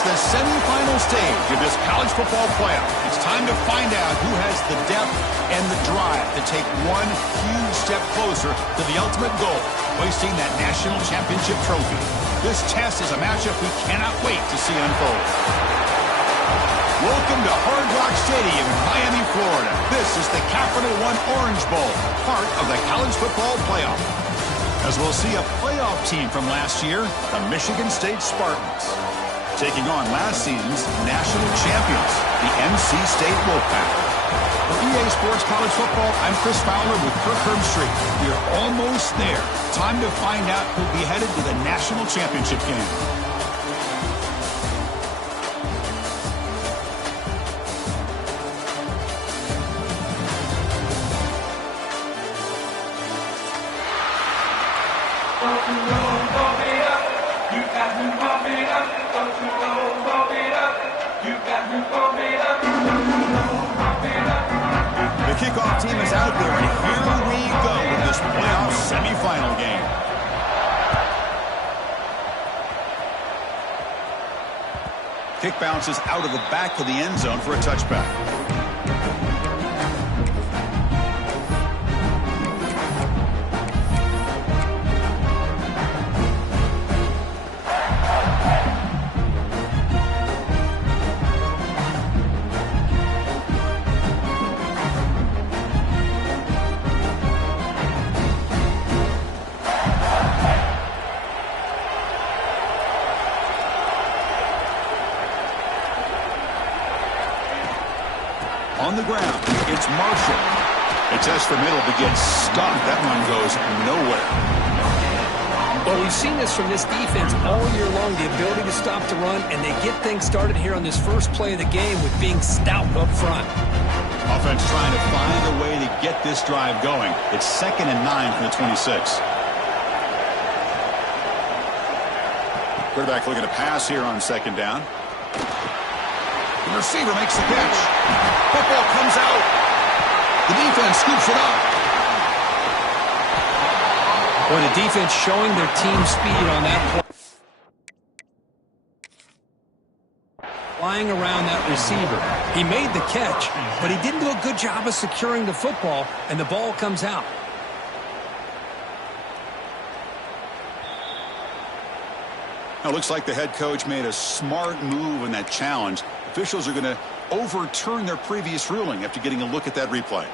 It's the semifinal stage of this college football playoff. It's time to find out who has the depth and the drive to take one huge step closer to the ultimate goal, hoisting that national championship trophy. This test is a matchup we cannot wait to see unfold. Welcome to Hard Rock Stadium in Miami, Florida. This is the Capital One Orange Bowl, part of the college football playoff. As we'll see a playoff team from last year, the Michigan State Spartans, taking on last season's national champions, the NC State Wolfpack. For EA Sports College Football, I'm Chris Fowler with Kirk Herbstreit. We're almost there. Time to find out who'll be headed to the national championship game. The kickoff team is out there, and here we go in this playoff semifinal game. Kick bounces out of the back of the end zone for a touchback. On the ground, it's Marshall. A test for middle begins stopped. That one goes nowhere. Well, we've seen this from this defense all year long, the ability to stop the run, and they get things started here on this first play of the game with being stout up front. Offense trying to find a way to get this drive going. It's 2nd and 9 from the 26. Quarterback looking to pass here on 2nd down. The receiver makes the catch. Football comes out. The defense scoops it up. Boy, the defense showing their team speed on that play. Flying around that receiver. He made the catch, but he didn't do a good job of securing the football, and the ball comes out. Now, it looks like the head coach made a smart move in that challenge. Officials are going to overturn their previous ruling after getting a look at that replay.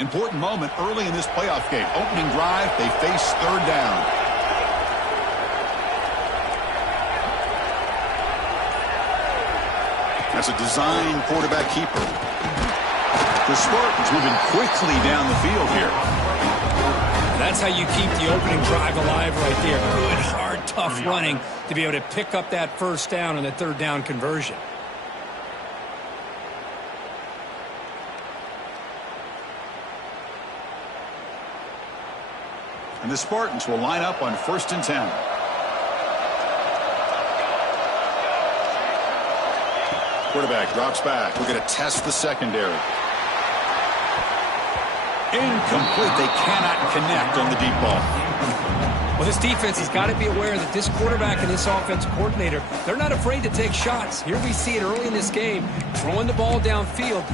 Important moment early in this playoff game. Opening drive, they face 3rd down. That's a design quarterback keeper. The Spartans moving quickly down the field here. That's how you keep the opening drive alive right there. Good, hard, tough running to be able to pick up that 1st down on the 3rd down conversion. And the Spartans will line up on 1st and 10. Quarterback drops back. We're going to test the secondary. Incomplete. They cannot connect on the deep ball. Well, this defense has got to be aware that this quarterback and this offensive coordinator, they're not afraid to take shots. Here we see it early in this game, throwing the ball downfield.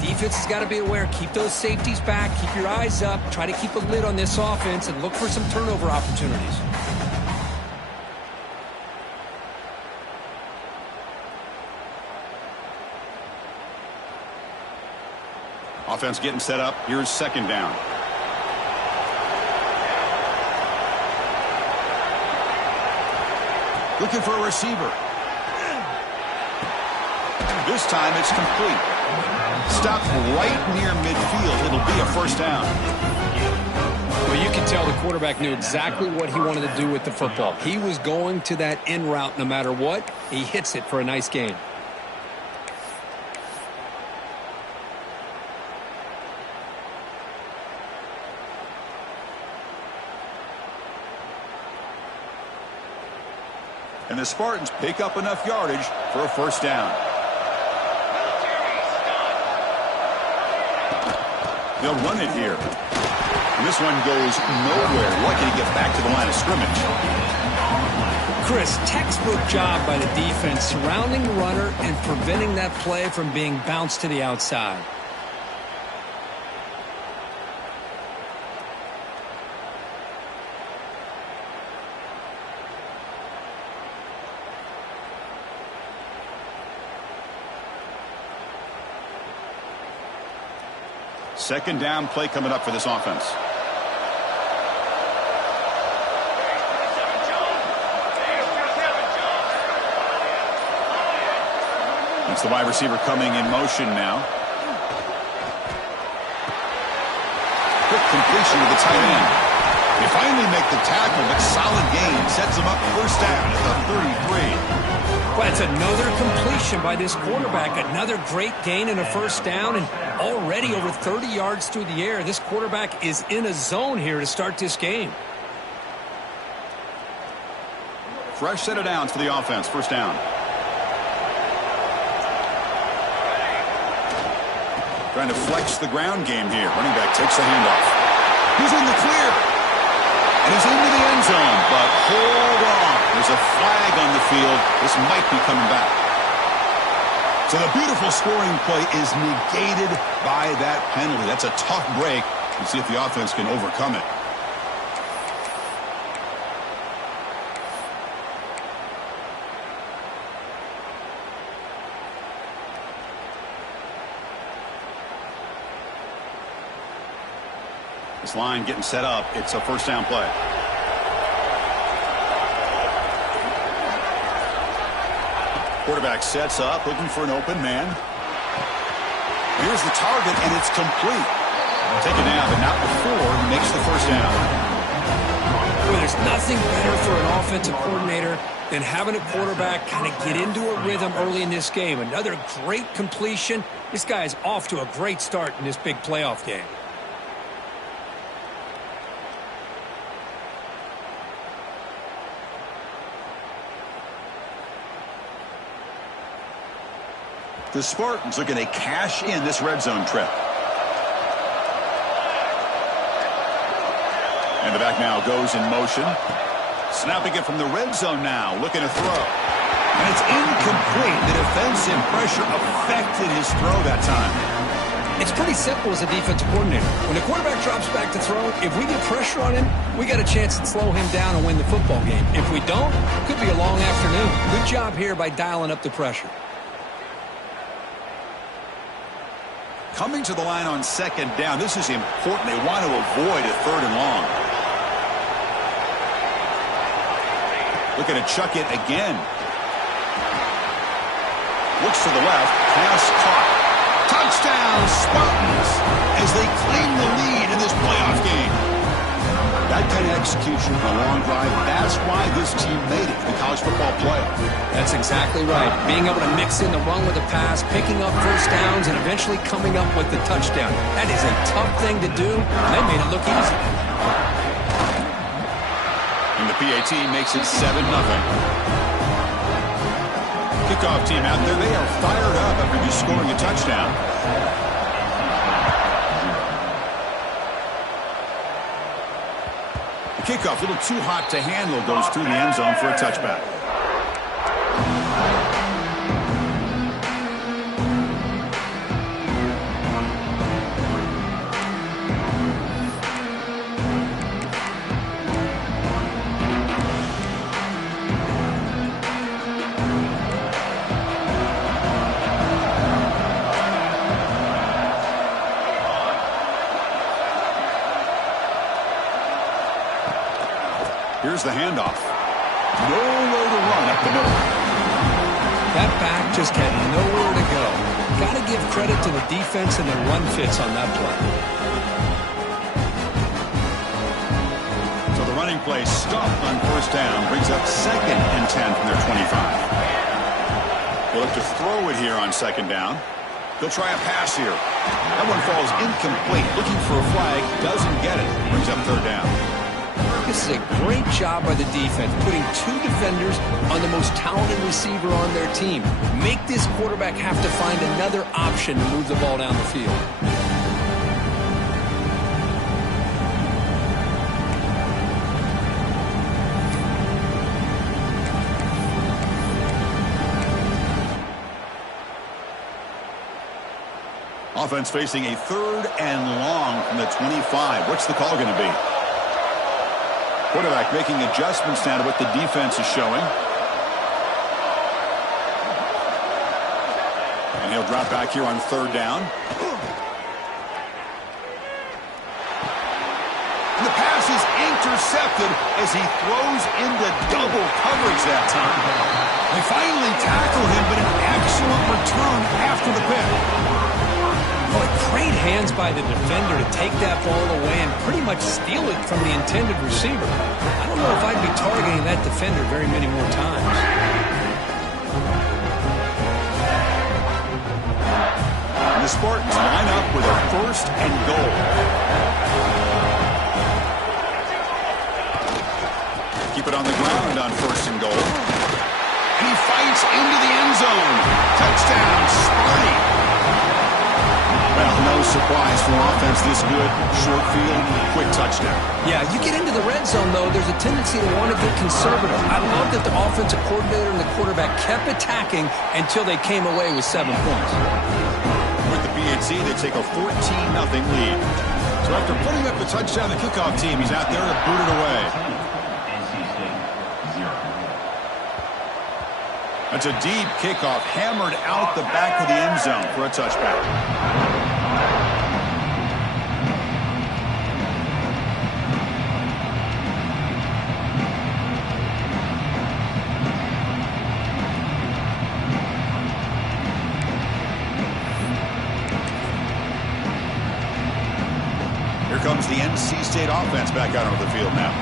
The defense has got to be aware. Keep those safeties back. Keep your eyes up. Try to keep a lid on this offense and look for some turnover opportunities. Offense getting set up. Here's 2nd down. Looking for a receiver. This time it's complete. Stopped right near midfield. It'll be a 1st down. Well, you can tell the quarterback knew exactly what he wanted to do with the football. He was going to that end route no matter what. He hits it for a nice gain. And the Spartans pick up enough yardage for a 1st down. They'll run it here. And this one goes nowhere. Lucky to get back to the line of scrimmage. Chris, textbook job by the defense surrounding the runner and preventing that play from being bounced to the outside. Second down play coming up for this offense. It's the wide receiver coming in motion now. Quick completion to the tight end. They finally make the tackle, but solid gain sets them up first down at the 33. Well, it's another completion by this quarterback. Another great gain and a first down, and already over 30 yards through the air. This quarterback is in a zone here to start this game. Fresh set of downs for the offense. First down. Trying to flex the ground game here. Running back takes the handoff. He's in the clear. And he's into the end zone, but hold on. There's a flag on the field. This might be coming back. So the beautiful scoring play is negated by that penalty. That's a tough break. Let's see if the offense can overcome it. This line getting set up. It's a first down play. Quarterback sets up, looking for an open man. Here's the target, and it's complete. Taken down, but not before he makes the first down. Well, there's nothing better for an offensive coordinator than having a quarterback kind of get into a rhythm early in this game. Another great completion. This guy is off to a great start in this big playoff game. The Spartans are going to cash in this red zone trip. And the back now goes in motion. Snapping it from the red zone now. Looking to throw. And it's incomplete. The defensive pressure affected his throw that time. It's pretty simple as a defensive coordinator. When the quarterback drops back to throw, if we get pressure on him, we got a chance to slow him down and win the football game. If we don't, it could be a long afternoon. Good job here by dialing up the pressure. Coming to the line on second down. This is important. They want to avoid a third and long. Looking to chuck it again. Looks to the left. Pass caught. Touchdown, Spartans, as they claim the lead in this playoff game. That kind of execution on a long drive, that's why this team made it to the college football playoff. That's exactly right. Being able to mix in the run with the pass, picking up first downs, and eventually coming up with the touchdown. That is a tough thing to do, and they made it look easy. And the PAT makes it 7-0. Kickoff team out there, they are fired up after just scoring a touchdown. The kickoff, a little too hot to handle, goes through the end zone for a touchback. Here's the handoff. Nowhere to run up the middle. That back just had nowhere to go. Got to give credit to the defense and the run fits on that play. So the running play stopped on first down. Brings up 2nd and 10 from their 25. They'll look to throw it here on second down. They'll try a pass here. That one falls incomplete. Looking for a flag. Doesn't get it. Brings up third down. This is a great job by the defense, putting 2 defenders on the most talented receiver on their team. Make this quarterback have to find another option to move the ball down the field. Offense facing a 3rd and long from the 25. What's the call going to be? Quarterback making adjustments now to what the defense is showing. And he'll drop back here on 3rd down. And the pass is intercepted as he throws into double coverage that time. They finally tackled him, but an excellent return after the pick. Boy, great hands by the defender to take that ball away and pretty much steal it from the intended receiver. I don't know if I'd be targeting that defender very many more times. And the Spartans line up with a 1st and goal. Keep it on the ground on 1st and goal. And he fights into the end zone. Touchdown, Sparty. Well, no surprise for offense this good. Short field, quick touchdown. Yeah, you get into the red zone, though, there's a tendency to want to get conservative. I love that the offensive coordinator and the quarterback kept attacking until they came away with 7 points. With the BHC, they take a 14-0 lead. So after putting up the touchdown, the kickoff team is out there to boot it away. That's a deep kickoff, hammered out the back of the end zone for a touchback. Here comes the NC State offense back out onto the field now.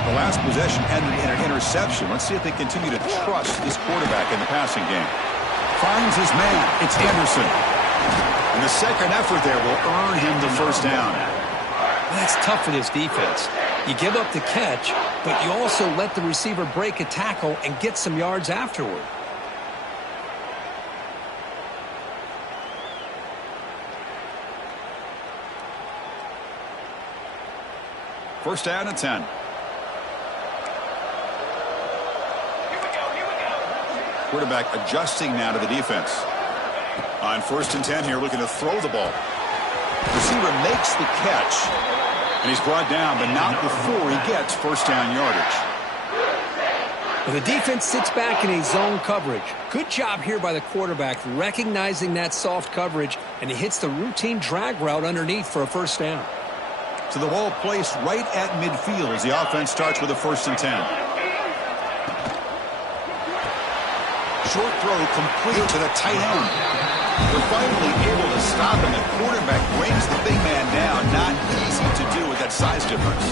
The last possession ended in an interception. Let's see if they continue to trust this quarterback in the passing game. Finds his man. It's Anderson. And the second effort there will earn him the 1st down. That's tough for this defense. You give up the catch, but you also let the receiver break a tackle and get some yards afterward. First down and 10. Quarterback adjusting now to the defense. On 1st and 10 here, looking to throw the ball. Receiver makes the catch, and he's brought down, but not before he gets 1st down yardage. Well, the defense sits back in a zone coverage. Good job here by the quarterback, recognizing that soft coverage, and he hits the routine drag route underneath for a 1st down. So the ball placed right at midfield as the offense starts with a 1st and 10. Short throw complete to the tight end. They're finally able to stop him. The quarterback brings the big man down. Not easy to do with that size difference.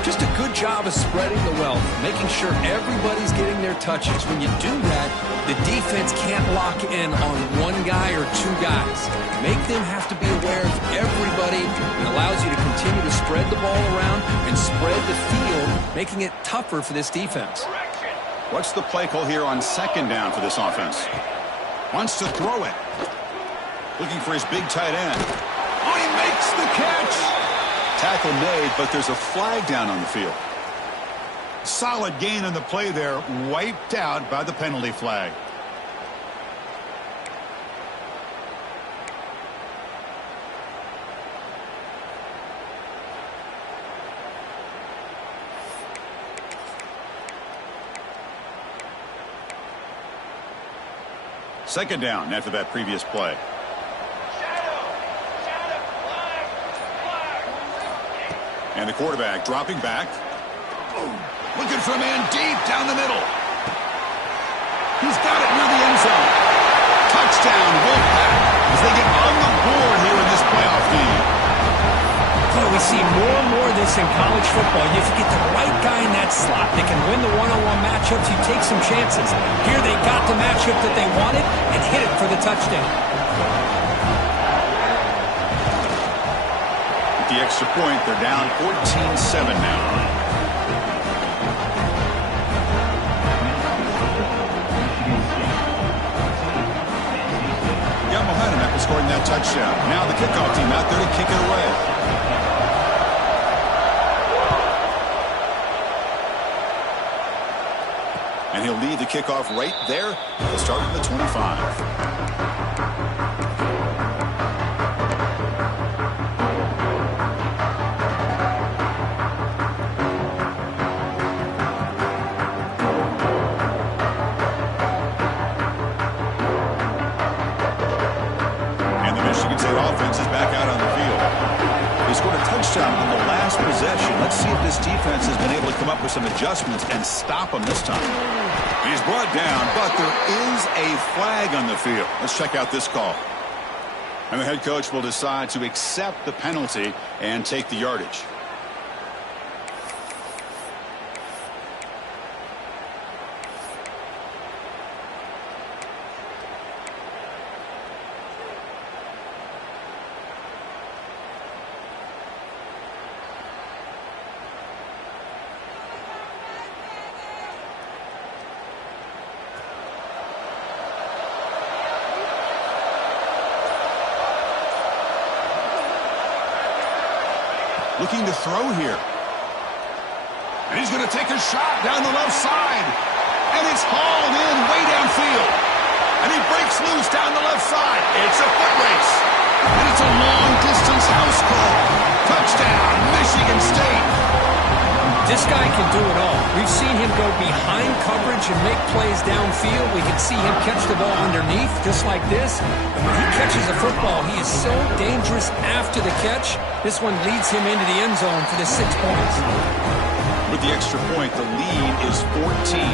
Just a good job of spreading the wealth, making sure everybody's getting their touches. When you do that, the defense can't lock in on one guy or 2 guys. Make them have to be aware of everybody. It allows you to continue to spread the ball around and spread the field, making it tougher for this defense. What's the play call here on 2nd down for this offense? Wants to throw it. Looking for his big tight end. Oh, he makes the catch. Tackle made, but there's a flag down on the field. Solid gain on the play there, wiped out by the penalty flag. Second down after that previous play. And the quarterback dropping back. Looking for a man deep down the middle. He's got it near the end zone. Touchdown, Wolfpack, as they get on the board here in this playoff game. Boy, we see more and more of this in college football. If you get the right guy in that slot, they can win the one-on-one matchups. You take some chances. Here they got the matchup that they wanted and hit it for the touchdown. With the extra point, they're down 14-7 now. Got momentum after scoring that touchdown. Now the kickoff team out there to kick it away. And he'll lead the kickoff right there. They'll start at the 25. State offense is back out on the field. He scored a touchdown on the last possession. Let's see if this defense has been able to come up with some adjustments and stop him this time. He's brought down, but there is a flag on the field. Let's check out this call. And the head coach will decide to accept the penalty and take the yardage. Looking to throw here. And he's going to take a shot down the left side. And it's hauled in way downfield. And he breaks loose down the left side. It's a foot race. And it's a long-distance house call. Touchdown, Michigan State. This guy can do it all. We've seen him go behind coverage and make plays downfield. We can see him catch the ball underneath, just like this. And when he catches a football, he is so dangerous after the catch. This one leads him into the end zone for the 6 points. With the extra point, the lead is 14.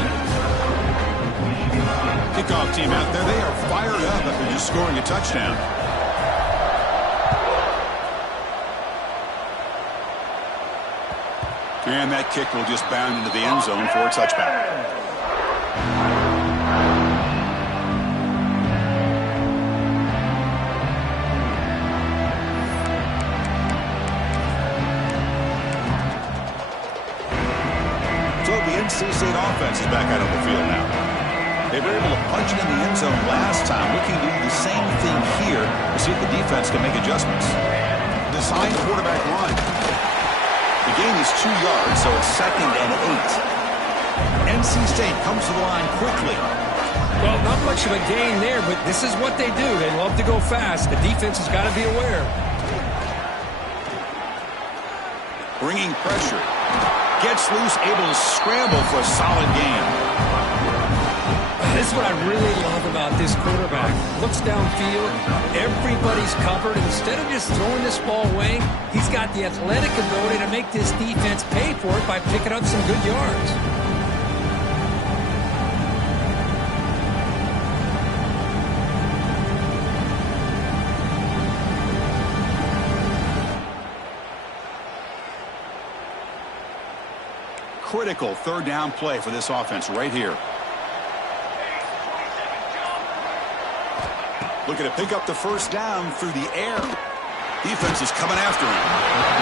Kickoff team out there, they are fired up after just scoring a touchdown. And that kick will just bound into the end zone for a touchback. So the NC State offense is back out on the field now. They were able to punch it in the end zone last time. Looking to do the same thing here to see if the defense can make adjustments. Design quarterback line. The gain is 2 yards, so it's 2nd and 8. NC State comes to the line quickly. Well, not much of a gain there, but this is what they do. They love to go fast. The defense has got to be aware. Bringing pressure. Gets loose, able to scramble for a solid gain. This is what I really love about this quarterback. Looks downfield, everybody's covered. Instead of just throwing this ball away, he's got the athletic ability to make this defense pay for it by picking up some good yards. Critical third down play for this offense right here. Looking to pick up the first down through the air. Defense is coming after him.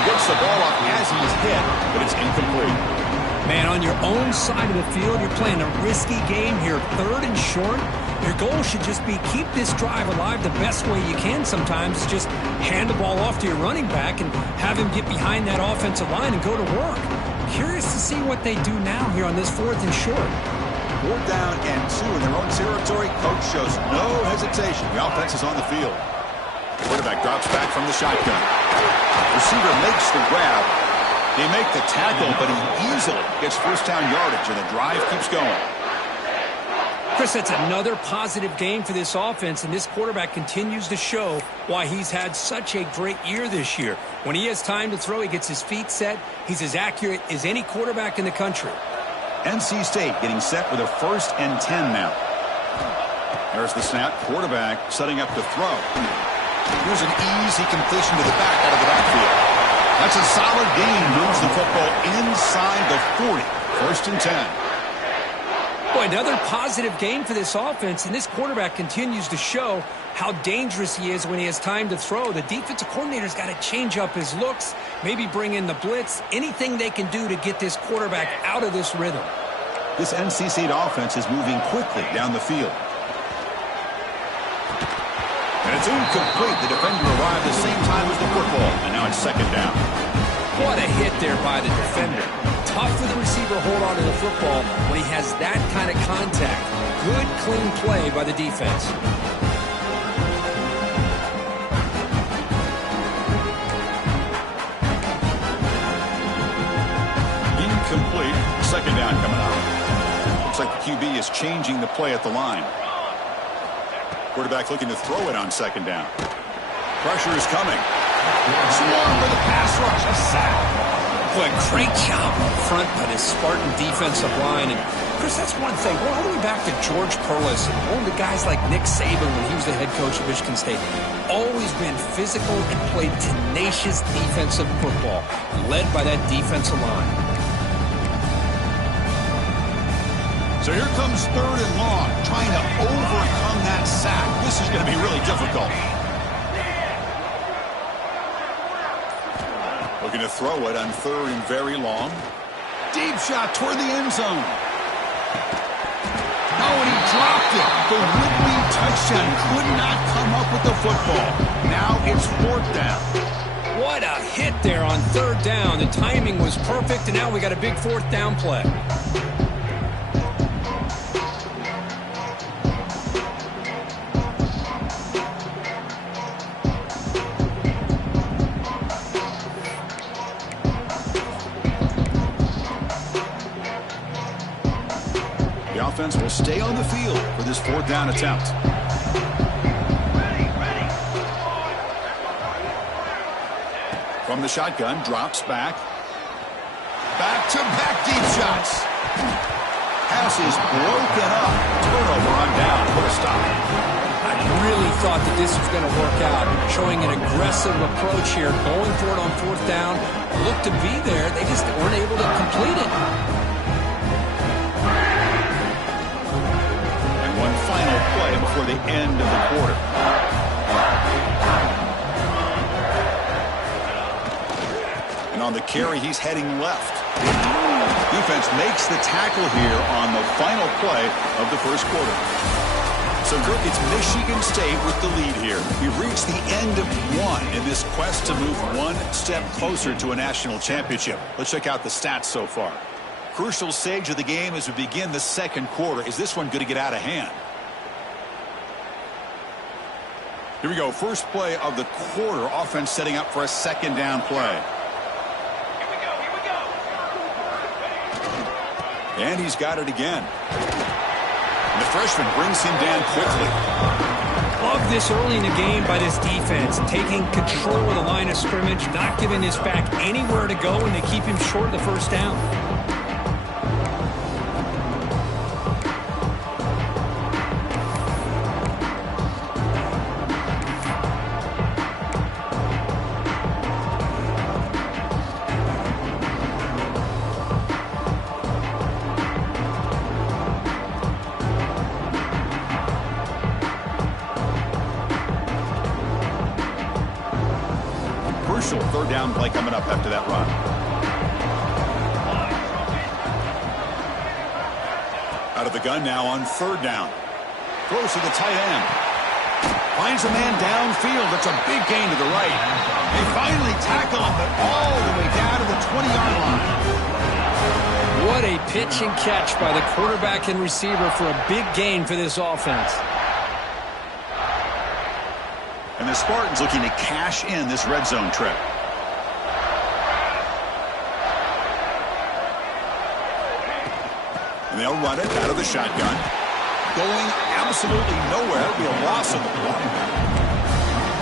He gets the ball off as he's hit, but it's incomplete. Man, on your own side of the field, you're playing a risky game here. 3rd and short. Your goal should just be keep this drive alive the best way you can sometimes. Just hand the ball off to your running back and have him get behind that offensive line and go to work. Curious to see what they do now here on this 4th and short. 4th down and 2 in their own territory. Coach shows no hesitation. The offense is on the field. Quarterback drops back from the shotgun. Receiver makes the grab. They make the tackle, but he easily gets first down yardage, and the drive keeps going. Chris, that's another positive game for this offense, and this quarterback continues to show why he's had such a great year this year. When he has time to throw, he gets his feet set. He's as accurate as any quarterback in the country. NC State getting set with a 1st and 10 now. There's the snap. Quarterback setting up to throw. Here's an easy completion to the back out of the backfield. That's a solid gain. Moves the football inside the 40. 1st and 10. Boy, another positive game for this offense, and this quarterback continues to show how dangerous he is when he has time to throw. The defensive coordinator's got to change up his looks, maybe bring in the blitz, anything they can do to get this quarterback out of this rhythm. This NC State offense is moving quickly down the field. And it's incomplete. The defender arrived the same time as the football, and now it's 2nd down. What a hit there by the defender. Tough for the receiver to hold on to the football when he has that kind of contact. Good, clean play by the defense. Incomplete. 2nd down coming up. Looks like the QB is changing the play at the line. Quarterback looking to throw it on 2nd down. Pressure is coming. Swarm with a pass rush. A sack. Boy, great job up front by this Spartan defensive line. And, Chris, that's one thing. Well, all the way back to George Perlis and all the guys like Nick Saban when he was the head coach of Michigan State. Always been physical and played tenacious defensive football, led by that defensive line. So here comes 3rd and long, trying to overcome that sack. This is going to be really difficult. Looking to throw it on 3rd and very long. Deep shot toward the end zone. Oh, and he dropped it. The would-be touchdown could not come up with the football. Now it's 4th down. What a hit there on 3rd down. The timing was perfect, and now we got a big 4th down play. Offense will stay on the field for this 4th down attempt. From the shotgun, drops back. Back-to-back deep shots. Pass is broken up. Turnover on down. Put a stop. I really thought that this was going to work out. Showing an aggressive approach here. Going for it on 4th down. Looked to be there. They just weren't able to complete it. Final play before the end of the quarter. And on the carry, he's heading left. Defense makes the tackle here on the final play of the first quarter. So, Kirk, it's Michigan State with the lead here. We've reached the end of one in this quest to move one step closer to a national championship. Let's check out the stats so far. Crucial stage of the game as we begin the second quarter. Is this one going to get out of hand? Here we go. First play of the quarter. Offense setting up for a 2nd down play. Here we go. And he's got it again. And the freshman brings him down quickly. Love this early in the game by this defense. Taking control of the line of scrimmage, not giving this back anywhere to go, and they keep him short of the 1st down. Crucial 3rd down play coming up after that run. Out of the gun now on 3rd down. Throws to the tight end. Finds a man downfield. That's a big gain to the right. They finally tackle him, but all the way down to the 20-yard line. What a pitch and catch by the quarterback and receiver for a big gain for this offense. And the Spartans looking to cash in this red zone trip. And they'll run it out of the shotgun. Going absolutely nowhere. It'll be a loss of the block.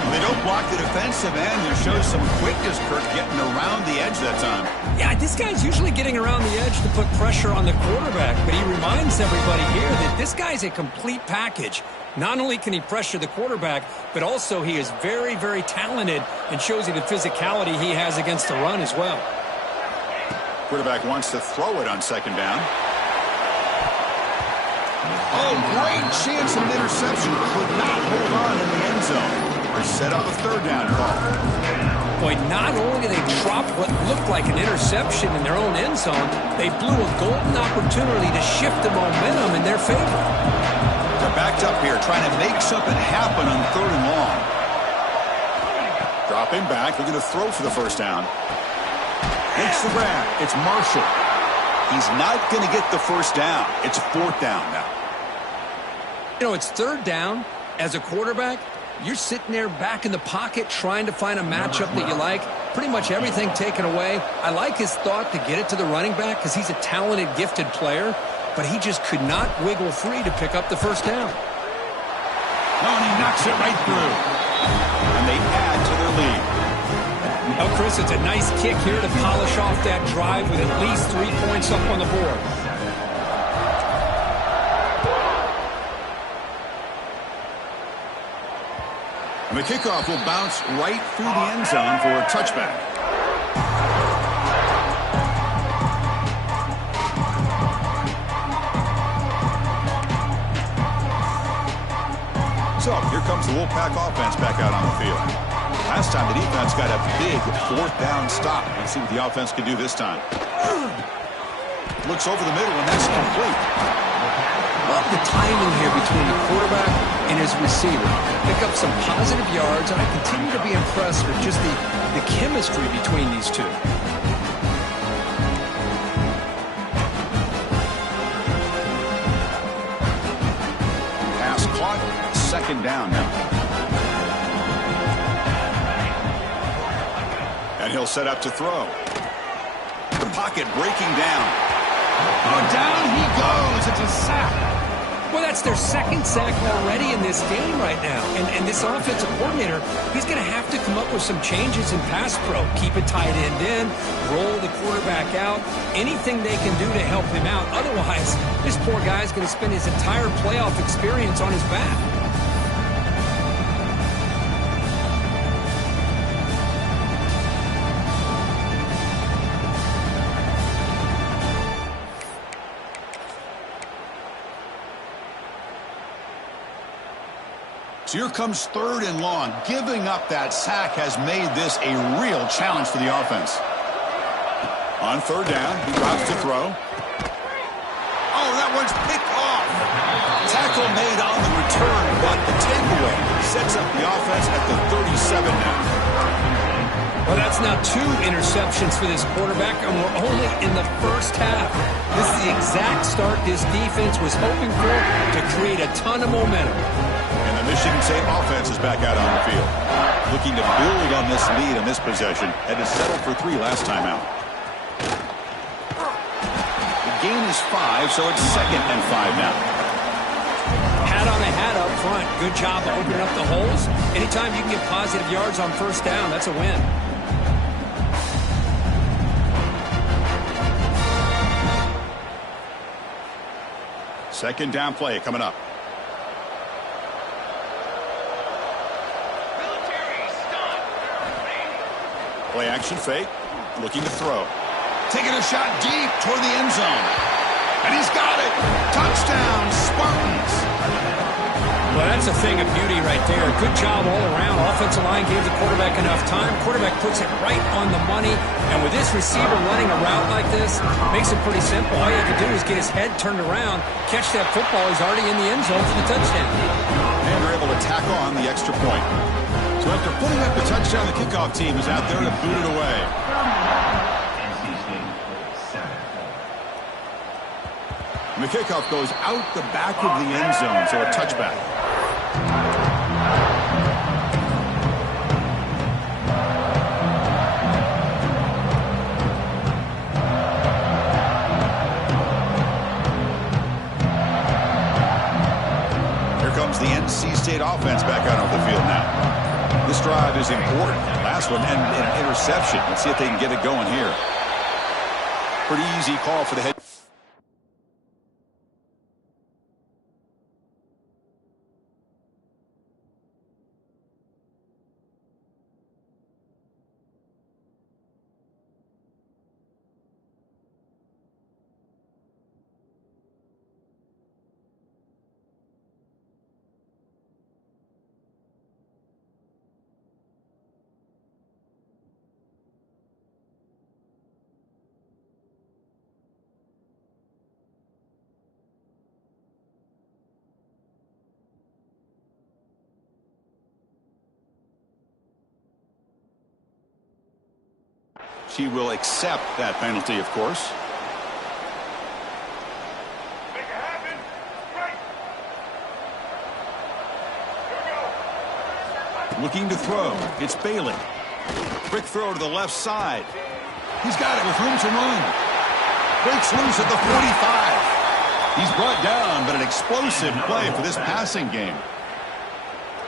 When they don't block the defensive end, there shows some quickness, Kirk, getting around the edge that time. Yeah, this guy's usually getting around the edge to put pressure on the quarterback, but he reminds everybody here that this guy's a complete package. Not only can he pressure the quarterback, but also he is very, very talented and shows you the physicality he has against the run as well. Quarterback wants to throw it on 2nd down. Oh, great chance of an interception. Could not hold on in the end zone. They set up a 3rd down call. Boy, not only did they drop what looked like an interception in their own end zone, they blew a golden opportunity to shift the momentum in their favor. They're backed up here, trying to make something happen on 3rd and long. Dropping back, looking to throw for the 1st down. Makes the grab. It's Marshall. He's not going to get the 1st down. It's 4th down now. You know, it's 3rd down. As a quarterback, you're sitting there back in the pocket trying to find a matchup that you like. Pretty much everything taken away. I like his thought to get it to the running back because he's a talented, gifted player, but he just could not wiggle free to pick up the 1st down. Oh, and he knocks it right through. And they add to their lead. Well, Chris, it's a nice kick here to polish off that drive with at least 3 points up on the board. And the kickoff will bounce right through the end zone for a touchback. So here comes the Wolfpack offense back out on the field. Last time the defense got a big fourth down stop. Let's see what the offense can do this time. Looks over the middle, and that's complete. Love the timing here between the quarterback and his receiver. Pick up some positive yards, and I continue to be impressed with just the chemistry between these two. Pass caught, second down now. And he'll set up to throw. The pocket breaking down. Oh, down he goes. It's a sack. Well, that's their second sack already in this game right now. And this offensive coordinator, he's going to have to come up with some changes in pass pro. Keep a tight end in, roll the quarterback out, anything they can do to help him out. Otherwise, this poor guy's going to spend his entire playoff experience on his back. So here comes third and long. Giving up that sack has made this a real challenge for the offense. On third down, he drops to throw. Oh, that one's picked off. Tackle made on the return, but the takeaway sets up the offense at the 37 now. Well, that's now 2 interceptions for this quarterback, and we're only in the first half. This is the exact start this defense was hoping for to create a ton of momentum. And the Michigan State offense is back out on the field. Looking to build on this lead in this possession. Had to settle for 3 last time out. The gain is 5, so it's 2nd and 5 now. Hat on a hat up front. Good job of opening up the holes. Anytime you can get positive yards on first down, that's a win. Second down play coming up. Play action fake. Looking to throw. Taking a shot deep toward the end zone. And he's got it. Touchdown, Spartans. Well, that's a thing of beauty right there. Good job all around. Offensive line gave the quarterback enough time. Quarterback puts it right on the money. And with this receiver running a route like this, makes it pretty simple. All you have to do is get his head turned around, catch that football. He's already in the end zone for the touchdown. And they're able to tackle on the extra point. So after putting up the touchdown, the kickoff team is out there to boot it away. And the kickoff goes out the back of the end zone, so a touchback. Here comes the NC State offense back out on the field now. This drive is important. Last one ended in an interception. Let's see if they can get it going here. Pretty easy call for the head. She will accept that penalty, of course. Make it happen. Right. Here we go. Looking to throw. It's Bailey. Quick throw to the left side. He's got it with room to run. Breaks loose at the 45. He's brought down, but an explosive play for this passing game.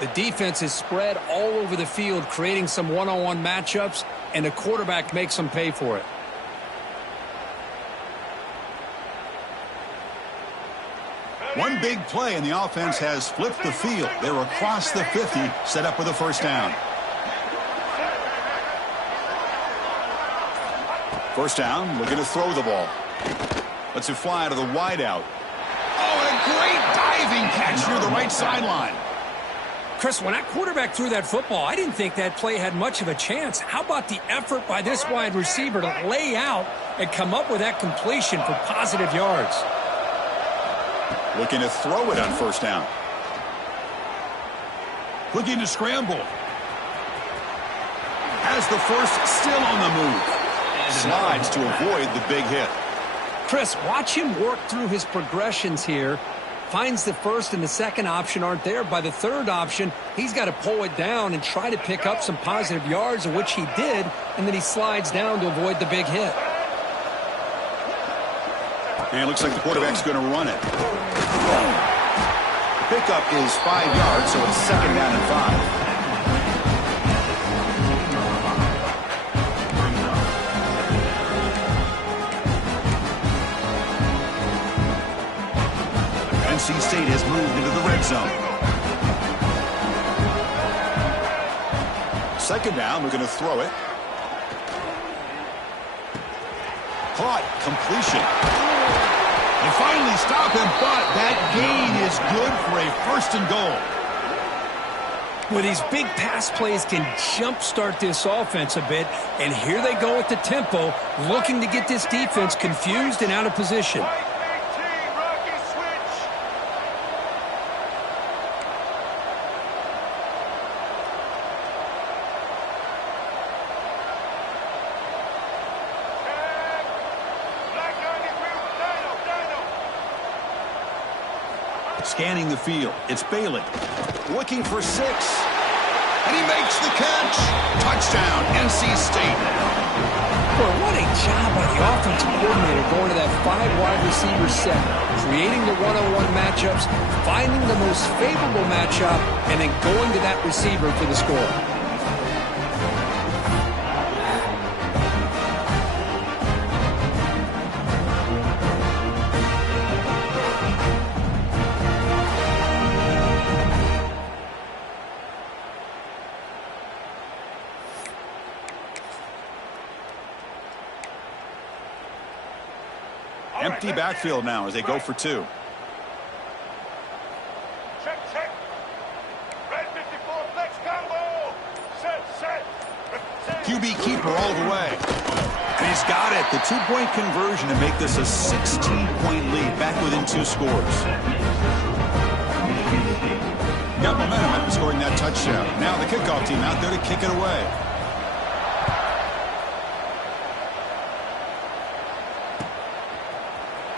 The defense is spread all over the field, creating some one-on-one matchups, and the quarterback makes them pay for it. One big play, and the offense has flipped the field. They're across the 50, set up with a first down. First down, looking to throw the ball. Lets it fly to the wideout. Oh, and a great diving catch near the right sideline. Chris, when that quarterback threw that football, I didn't think that play had much of a chance. How about the effort by this wide receiver to lay out and come up with that completion for positive yards? Looking to throw it on first down. Looking to scramble. Has the first, still on the move. Slides to avoid the big hit. Chris, watch him work through his progressions here. Finds the first and the second option aren't there. By the third option, he's got to pull it down and try to pick up some positive yards, of which he did, and then he slides down to avoid the big hit. And it looks like the quarterback's going to run it. The pickup is 5 yards, so it's second down and 5. NC State has moved into the red zone. Second down, we're going to throw it. Caught, completion. They finally stop him, but that gain is good for a first and goal. Well, these big pass plays can jumpstart this offense a bit, and here they go at the tempo, looking to get this defense confused and out of position. Scanning the field, it's Bailey. Looking for 6. And he makes the catch. Touchdown, NC State. Boy, what a job by the offensive coordinator going to that 5-wide receiver set, creating the one-on-one matchups, finding the most favorable matchup, and then going to that receiver for the score. Empty backfield now as they go for 2. Check, check. Red 54 flex combo. Set. QB keeper all the way. And he's got it. The 2-point conversion to make this a 16-point lead, back within 2 scores. Got momentum after scoring that touchdown. Now the kickoff team out there to kick it away.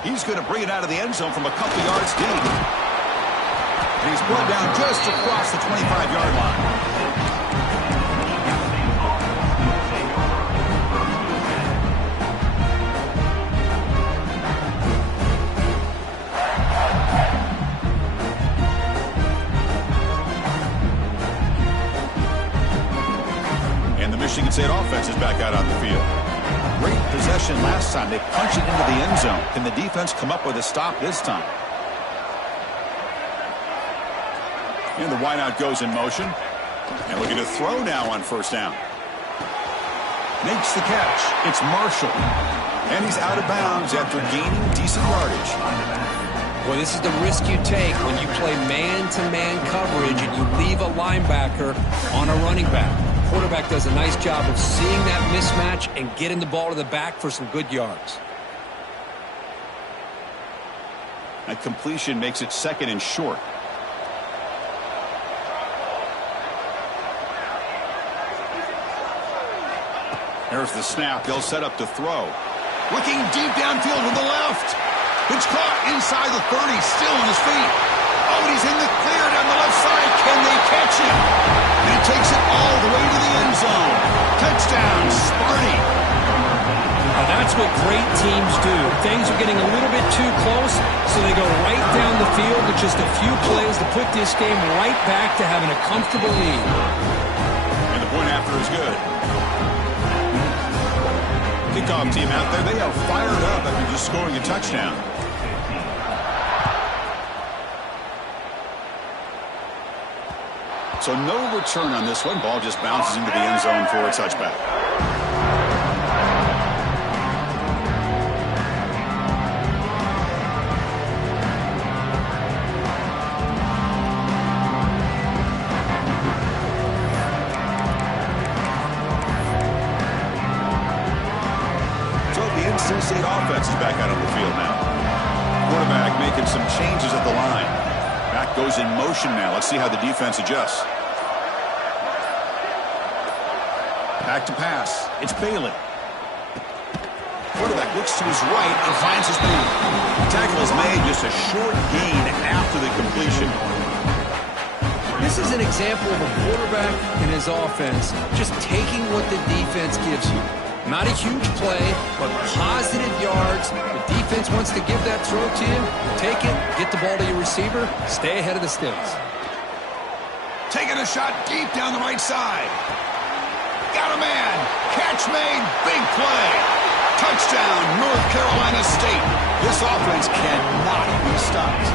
He's going to bring it out of the end zone from a couple yards deep. And he's brought down just across the 25-yard line. And the Michigan State offense is back out on the field. Great possession last time. They punched it into the end zone. Can the defense come up with a stop this time? And the wideout goes in motion. And looking to throw now on first down. Makes the catch. It's Marshall. And he's out of bounds after gaining decent yardage. Well, this is the risk you take when you play man-to-man coverage and you leave a linebacker on a running back. Quarterback does a nice job of seeing that mismatch and getting the ball to the back for some good yards. That completion makes it second and short. There's the snap. They'll set up to throw. Looking deep downfield with the left. It's caught inside the 30, still on his feet. Oh, and he's in the clear down the left side. Can they catch him? And he takes it all the way to the end zone. Touchdown, Sparty. Now that's what great teams do. Things are getting a little bit too close, so they go right down the field with just a few plays to put this game right back to having a comfortable lead. And the point after is good. Kickoff team out there, they are fired up after just scoring a touchdown. So no return on this one. Ball just bounces into the end zone for a touchback. NC State offense is back out on the field now. Quarterback making some changes at the line. Back goes in motion now. Let's see how the defense adjusts. Back to pass. It's Bailey. Quarterback looks to his right and finds his man. Tackle is made, just a short gain after the completion. This is an example of a quarterback and his offense just taking what the defense gives you. Not a huge play, but positive yards. The defense wants to give that throw to you. Take it, get the ball to your receiver, stay ahead of the sticks. Taking a shot deep down the right side. Got a man. Catch made. Big play. Touchdown, North Carolina State. This offense cannot be stopped.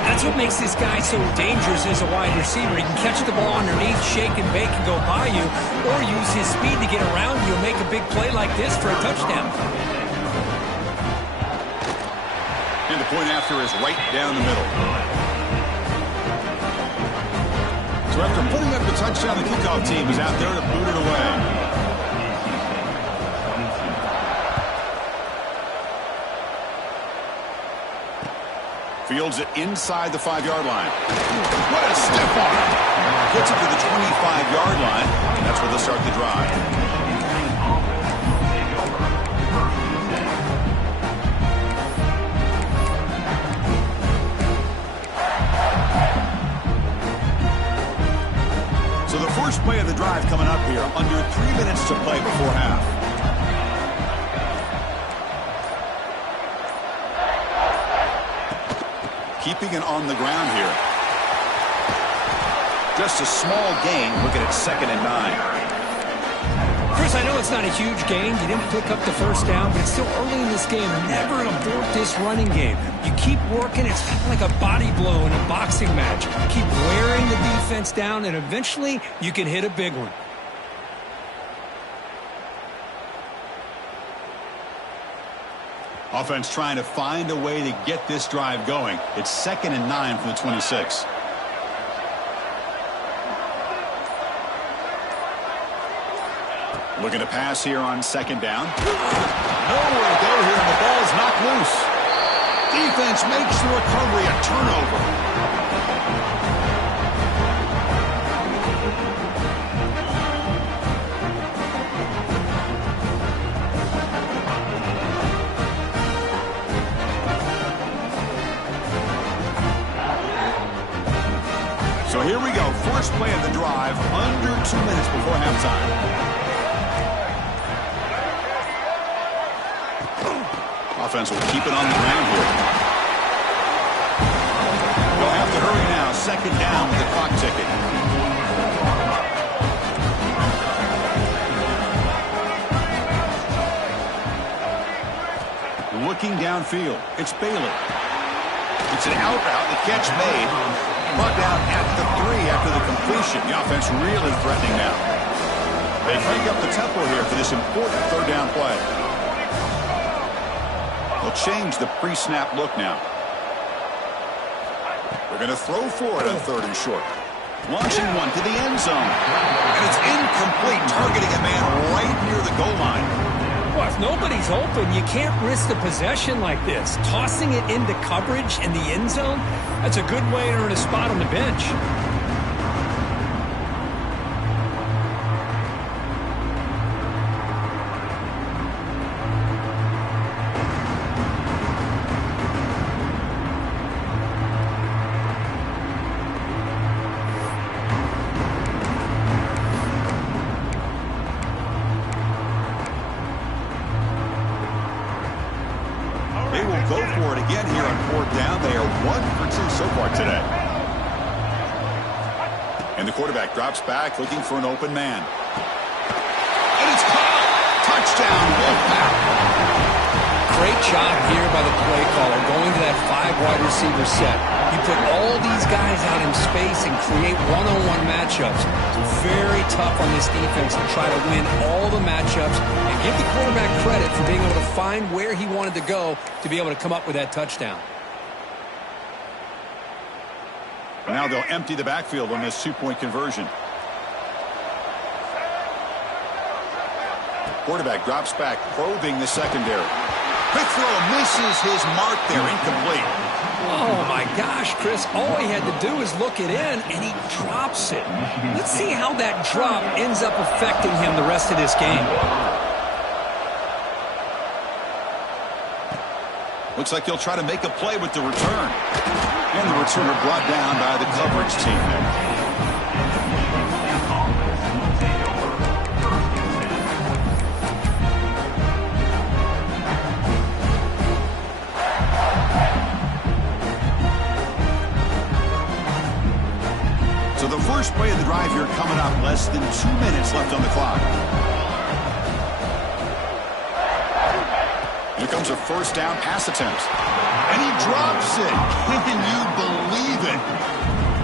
That's what makes this guy so dangerous as a wide receiver. He can catch the ball underneath, shake and bake and go by you, or use his speed to get around you and make a big play like this for a touchdown. And the point after is right down the middle. So after putting up the touchdown, the kickoff team is out there to boot it away. Fields it inside the 5-yard line. What a stiff arm. Gets it to the 25-yard line. And that's where they'll start the drive. So the first play of the drive coming up here. Under 3 minutes to play before half. Keeping it on the ground here. Just a small gain. Looking at 2nd and 9. Chris, I know it's not a huge gain. You didn't pick up the first down, but it's still early in this game. Never abort this running game. You keep working. It's kind of like a body blow in a boxing match. Keep wearing the defense down, and eventually you can hit a big one. Offense trying to find a way to get this drive going. It's 2nd and 9 from the 26. Looking to pass here on 2nd down. Nowhere to go here, and the ball's knocked loose. Defense makes the recovery a turnover. So here we go. First play of the drive, under 2 minutes before halftime. Offense will keep it on the ground here. They'll have to hurry now. 2nd down with the clock ticking. Looking downfield. It's Bailey. It's an out route. The catch made. Brought down at the 3 after the completion. The offense really threatening now. They crank up the tempo here for this important 3rd down play. They'll change the pre-snap look now. They're going to throw for it on 3rd and short. Launching one to the end zone. And it's incomplete, targeting a man right near the goal line. Well, if nobody's open, you can't risk the possession like this. Tossing it into coverage in the end zone, that's a good way to earn a spot on the bench. again here on 4th down. They are 1 for 2 so far today. And the quarterback drops back looking for an open man. And it's caught. Touchdown, Wolfpack. Great job here by the play caller going to that 5 wide receiver set. You put all these guys out in space and create one-on-one matchups. It's very tough on this defense to try to win all the matchups and give the quarterback credit for being able to find where he wanted to go to be able to come up with that touchdown. Now they'll empty the backfield on this 2-point conversion. Quarterback drops back, probing the secondary. Quick throw, misses his mark there, incomplete. Oh my gosh, Chris, all he had to do is look it in and he drops it. Let's see how that drop ends up affecting him the rest of this game. Looks like he'll try to make a play with the return. And the returner brought down by the coverage team there. So the first play of the drive here coming up, less than 2 minutes left on the clock. Here comes a first down pass attempt. And he drops it. Can you believe it?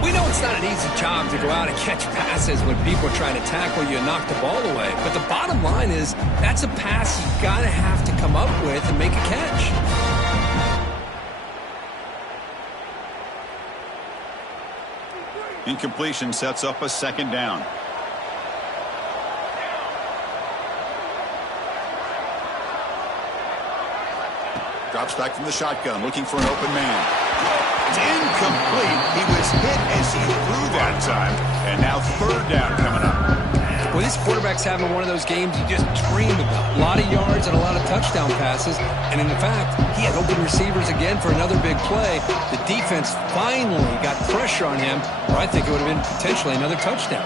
We know it's not an easy job to go out and catch passes when people are trying to tackle you and knock the ball away. But the bottom line is that's a pass you got to have to come up with and make a catch. Incompletion sets up a second down. Drops back from the shotgun, looking for an open man. It's incomplete. He was hit as he threw that time. And now 3rd down coming up. Well, this quarterback's having one of those games you just dream about. A lot of yards and a lot of touchdown passes. And in fact, he had open receivers again for another big play. The defense finally got pressure on him, or I think it would have been potentially another touchdown.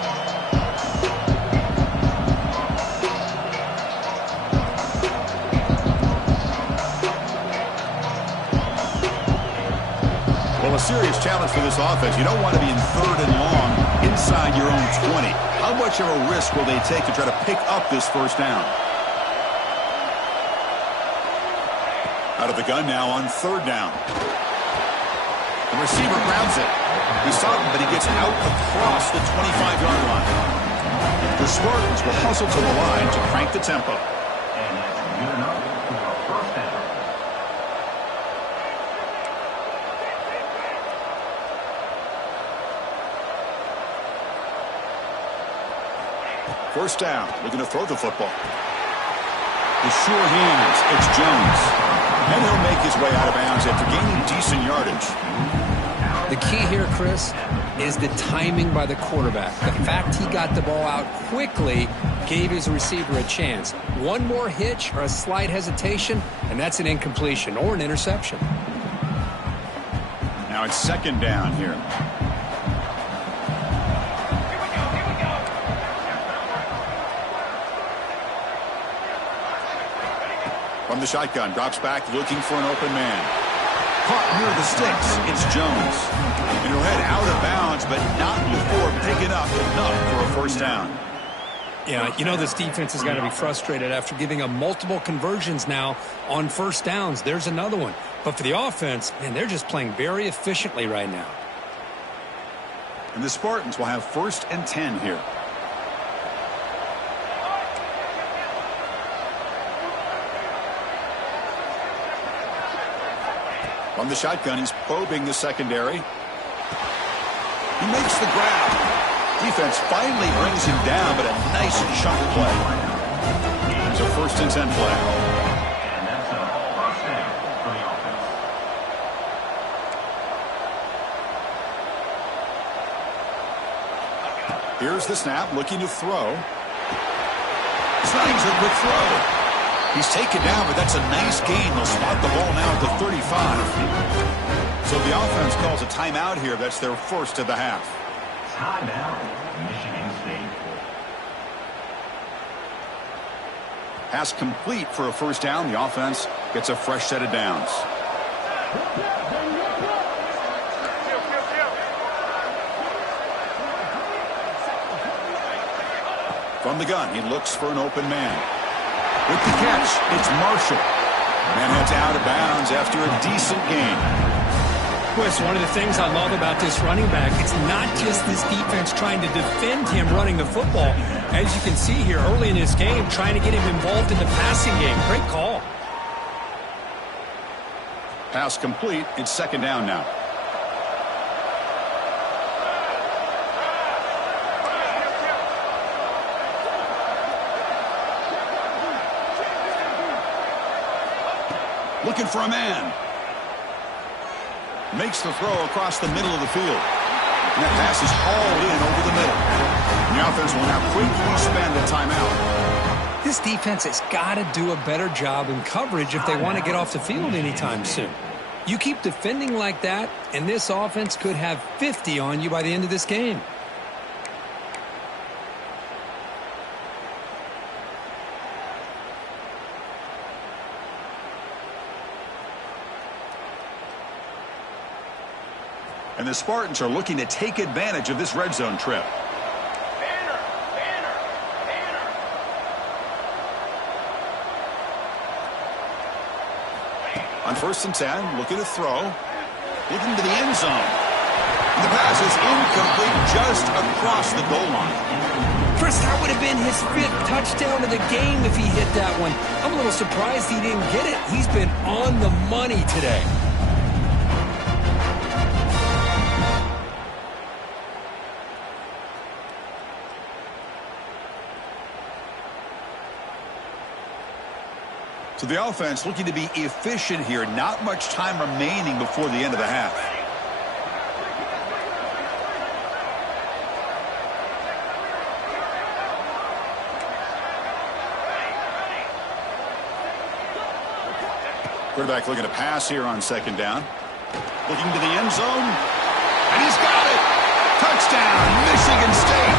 Well, a serious challenge for this offense. You don't want to be in 3rd and long inside your own 20. How much of a risk will they take to try to pick up this first down? Out of the gun now on 3rd down. The receiver grabs it. He saw him, but he gets out across the 25-yard line. The Spartans will hustle to the line to crank the tempo. First down, looking to throw the football. The sure hands, it's Jones. And he'll make his way out of bounds after gaining decent yardage. The key here, Chris, is the timing by the quarterback. The fact he got the ball out quickly gave his receiver a chance. One more hitch or a slight hesitation, and that's an incompletion or an interception. Now it's 2nd down here. From the shotgun, drops back, looking for an open man. Caught near the sticks, it's Jones. And he'll head out of bounds, but not before picking up enough for a first down. Yeah, you know this defense has got to be frustrated after giving them multiple conversions now on first downs. There's another one. But for the offense, man, they're just playing very efficiently right now. And the Spartans will have 1st and 10 here. From the shotgun, he's probing the secondary. He makes the grab. Defense finally brings him down, but a nice chunk play. It's a 1st and 10 play. And that's a first down for the offense. Here's the snap, looking to throw. Snags a quick throw. He's taken down, but that's a nice gain. They'll spot the ball now at the 35. So the offense calls a timeout here. That's their 1st of the half. Timeout, Michigan State. Pass complete for a first down. The offense gets a fresh set of downs. From the gun, he looks for an open man. With the catch, it's Marshall. Man heads out of bounds after a decent game. Well, it's one of the things I love about this running back. It's not just this defense trying to defend him running the football. As you can see here early in this game, trying to get him involved in the passing game. Great call. Pass complete. It's second down now. Looking for a man. Makes the throw across the middle of the field. And that pass is hauled in over the middle. And the offense will now quickly spend a timeout. This defense has got to do a better job in coverage if they want to get off the field anytime soon. You keep defending like that, and this offense could have 50 on you by the end of this game. And the Spartans are looking to take advantage of this red zone trip. On 1st and 10, looking to throw. Looking to the end zone. And the pass is incomplete just across the goal line. Chris, that would have been his 5th touchdown of the game if he hit that one. I'm a little surprised he didn't get it. He's been on the money today. So the offense looking to be efficient here. Not much time remaining before the end of the half. Quarterback looking to pass here on second down. Looking to the end zone. And he's got it. Touchdown, Michigan State.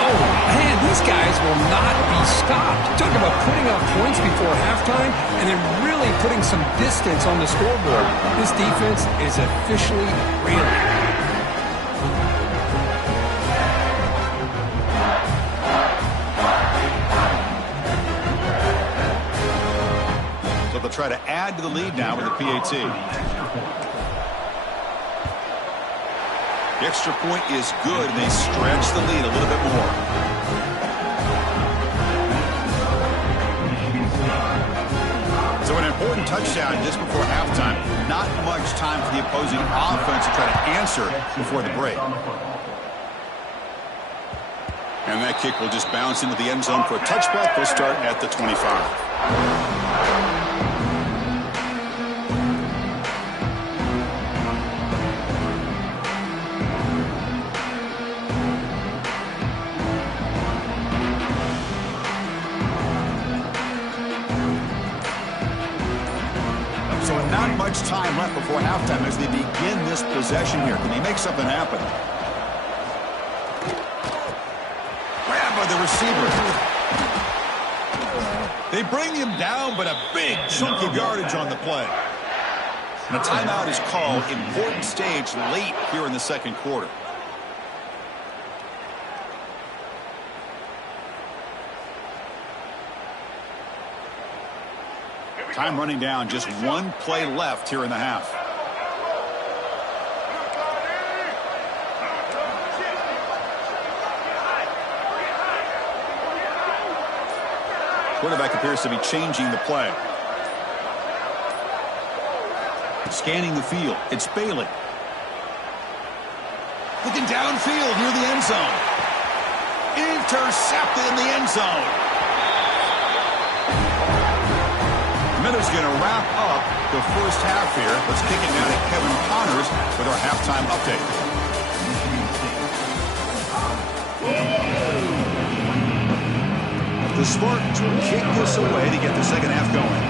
Oh, man, these guys will not be stopped. Talk about putting up points before halftime and then really putting some distance on the scoreboard. This defense is officially reeling. So they'll try to add to the lead now with the PAT. The extra point is good, and they stretch the lead a little bit more. So an important touchdown just before halftime. Not much time for the opposing offense to try to answer before the break. And that kick will just bounce into the end zone for a touchback. They'll start at the 25. Time left before halftime as they begin this possession here. Can he make something happen? Grabbed by the receiver. They bring him down, but a big chunk of yardage on the play. And a timeout is called. Important stage late here in the second quarter. Time running down, just one play left here in the half. Quarterback appears to be changing the play. Scanning the field, it's Bailey. Looking downfield near the end zone. Intercepted in the end zone. Miller's going to wrap up the first half here. Let's kick it down to Kevin Connors with our halftime update. The Spartans will kick this away to get the second half going.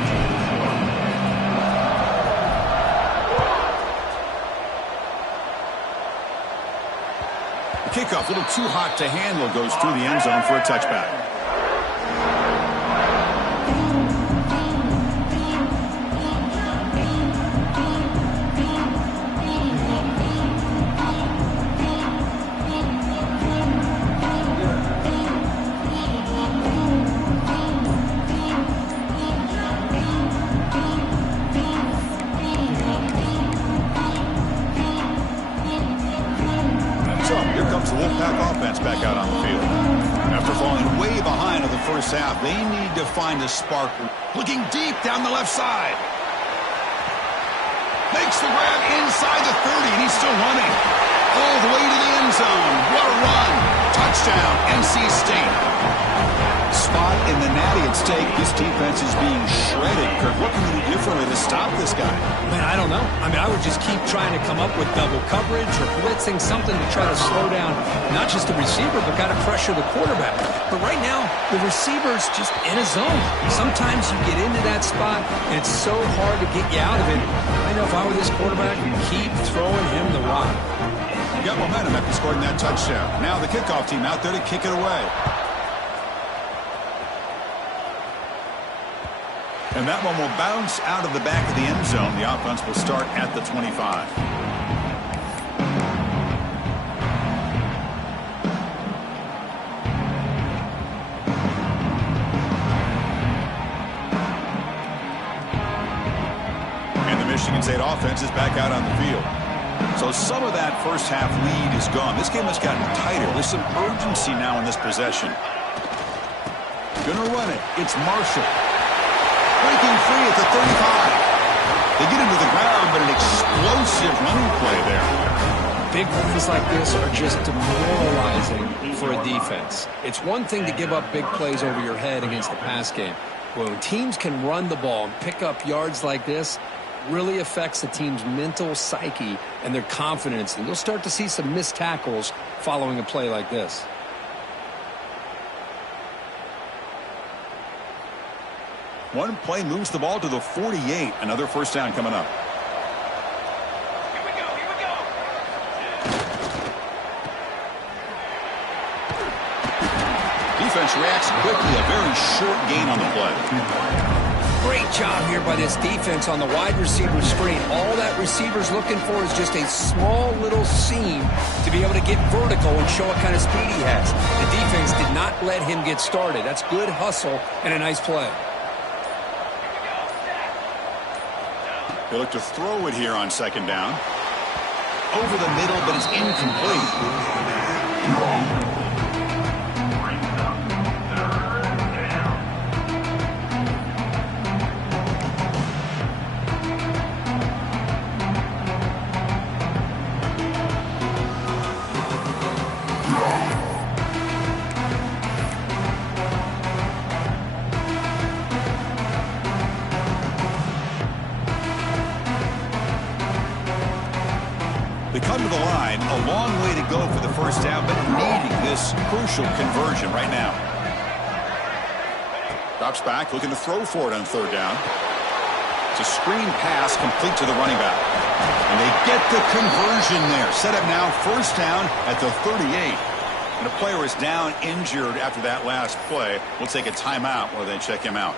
The kickoff, a little too hot to handle, goes through the end zone for a touchback. comes the Wolfpack offense back out on the field. After falling way behind in the first half, they need to find a spark. Looking deep down the left side. Makes the grab inside the 30, and he's still running. All the way to the end zone. What a run. Touchdown, NC State. Spot in the natty at stake. This defense is being shredded. Kirk, what can we do differently to stop this guy? Man, I don't know. I mean, I would just keep trying to come up with double coverage or blitzing, something to try to slow down not just the receiver, but got to pressure the quarterback. But right now, the receiver's just in a zone. Sometimes you get into that spot, and it's so hard to get you out of it. I know if I were this quarterback, I'd keep throwing him the rock. Got momentum after scoring that touchdown. Now the kickoff team out there to kick it away. And that one will bounce out of the back of the end zone. The offense will start at the 25. And the Michigan State offense is back out on the field. So some of that first half lead is gone. This game has gotten tighter. There's some urgency now in this possession. Gonna run it. It's Marshall. Breaking free at the 35. They get into the ground, but an explosive running play there. Big plays like this are just demoralizing for a defense. It's one thing to give up big plays over your head against the pass game. When teams can run the ball and pick up yards like this, really affects the team's mental psyche and their confidence. And you'll start to see some missed tackles following a play like this. One play moves the ball to the 48. Another first down coming up. Here we go. Defense reacts quickly. A very short gain on the play. Great job here by this defense on the wide receiver screen. All that receiver's looking for is just a small little seam to be able to get vertical and show what kind of speed he has. The defense did not let him get started. That's good hustle and a nice play. They look to throw it here on second down. Over the middle, but it's incomplete. They come to the line, a long way to go for the first down, but needing this crucial conversion right now. Drops back, looking to throw for it on third down. It's a screen pass complete to the running back. And they get the conversion there. Set up now, first down at the 38. And a player is down injured after that last play. We'll take a timeout while they check him out.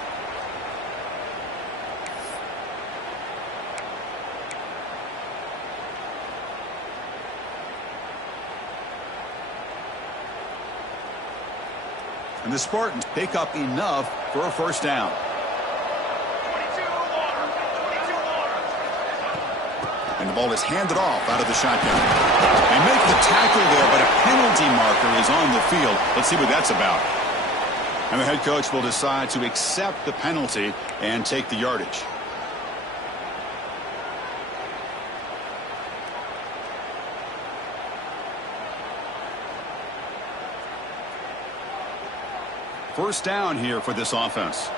And the Spartans pick up enough for a first down. 22 water. And the ball is handed off out of the shotgun. They make the tackle there, but a penalty marker is on the field. Let's see what that's about. And the head coach will decide to accept the penalty and take the yardage. First down here for this offense.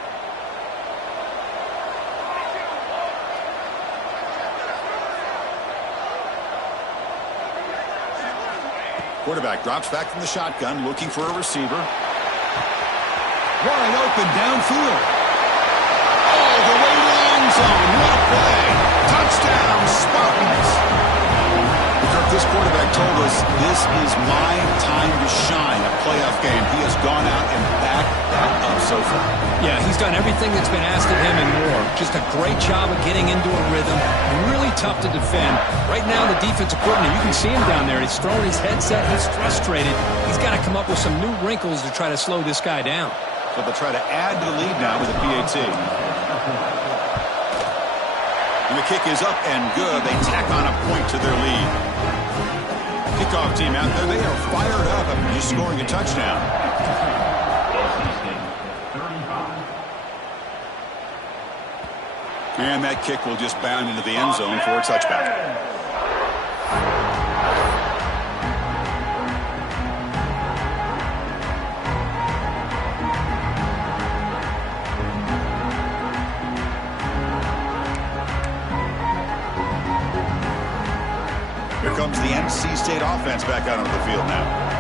Quarterback drops back from the shotgun, looking for a receiver. Wide open downfield. All the way to the end zone. What a play. Touchdown, Spartans. This quarterback told us this is my time to shine. A playoff game. He has gone out and backed that up so far. Yeah, he's done everything that's been asked of him and more. Just a great job of getting into a rhythm. Really tough to defend. Right now, the defensive coordinator, you can see him down there. He's throwing his headset. He's frustrated. He's got to come up with some new wrinkles to try to slow this guy down. So they'll try to add to the lead now with a PAT. And the kick is up and good. They tack on a point to their lead. Kickoff team out there, they are fired up after just scoring a touchdown. And that kick will just bound into the end zone for a touchback. Here comes the NC State offense back out onto the field now.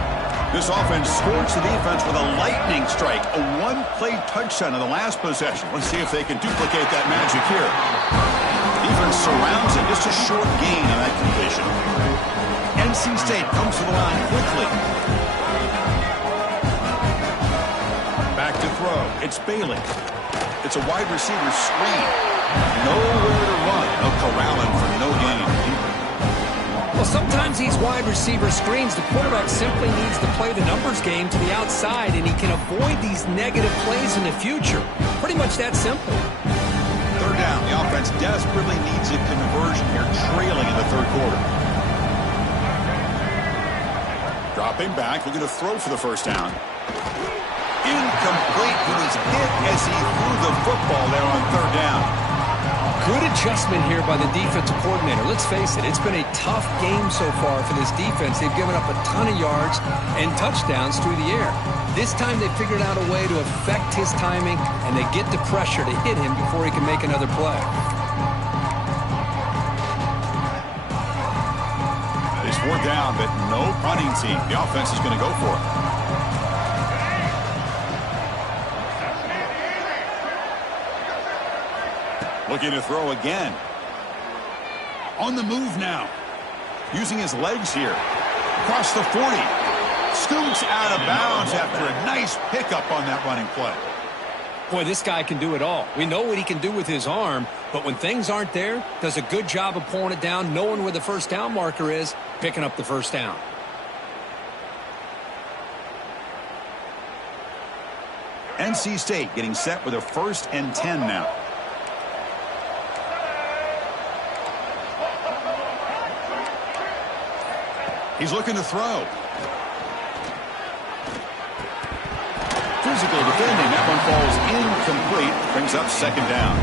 This offense scorched the defense with a lightning strike, a one-play touchdown in the last possession. Let's see if they can duplicate that magic here. Defense surrounds it, just a short gain on that completion. NC State comes to the line quickly. Back to throw. It's Bailey. It's a wide receiver screen. Nowhere to run. No corralling for no gain. Well, sometimes these wide receiver screens, the quarterback simply needs to play the numbers game to the outside, and he can avoid these negative plays in the future. Pretty much that simple. Third down. The offense desperately needs a conversion here, trailing in the third quarter. Dropping back, looking to throw for the first down. Incomplete. He was hit as he threw the football there on third down. Good adjustment here by the defensive coordinator. Let's face it, it's been a tough game so far for this defense. They've given up a ton of yards and touchdowns through the air. This time they figured out a way to affect his timing, and they get the pressure to hit him before he can make another play. It's fourth down, but no punting team. The offense is going to go for it. Looking to throw again. On the move now. Using his legs here. Across the 40. Scoots out of bounds after a nice pickup on that running play. Boy, this guy can do it all. We know what he can do with his arm, but when things aren't there, does a good job of pulling it down, knowing where the first down marker is, picking up the first down. NC State getting set with a 1st and 10 now. He's looking to throw. Physical defending. That one falls incomplete. Brings up second down.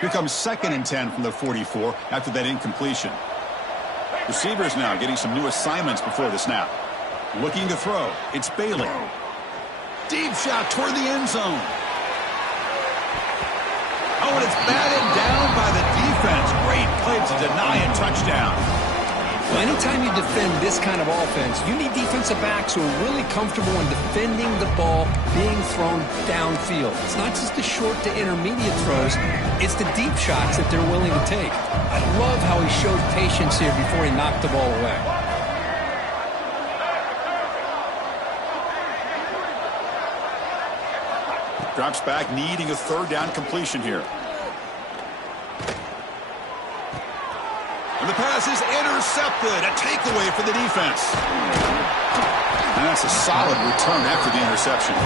Here comes 2nd and 10 from the 44 after that incompletion. Receivers now getting some new assignments before the snap. Looking to throw. It's Bailey. Deep shot toward the end zone. Oh, and it's batted down by the defense. Great play to deny a touchdown. Well, anytime you defend this kind of offense, you need defensive backs who are really comfortable in defending the ball being thrown downfield. It's not just the short to intermediate throws, it's the deep shots that they're willing to take. I love how he showed patience here before he knocked the ball away. Drops back, needing a third down completion here. And the pass is intercepted. A takeaway for the defense. And that's a solid return after the interception.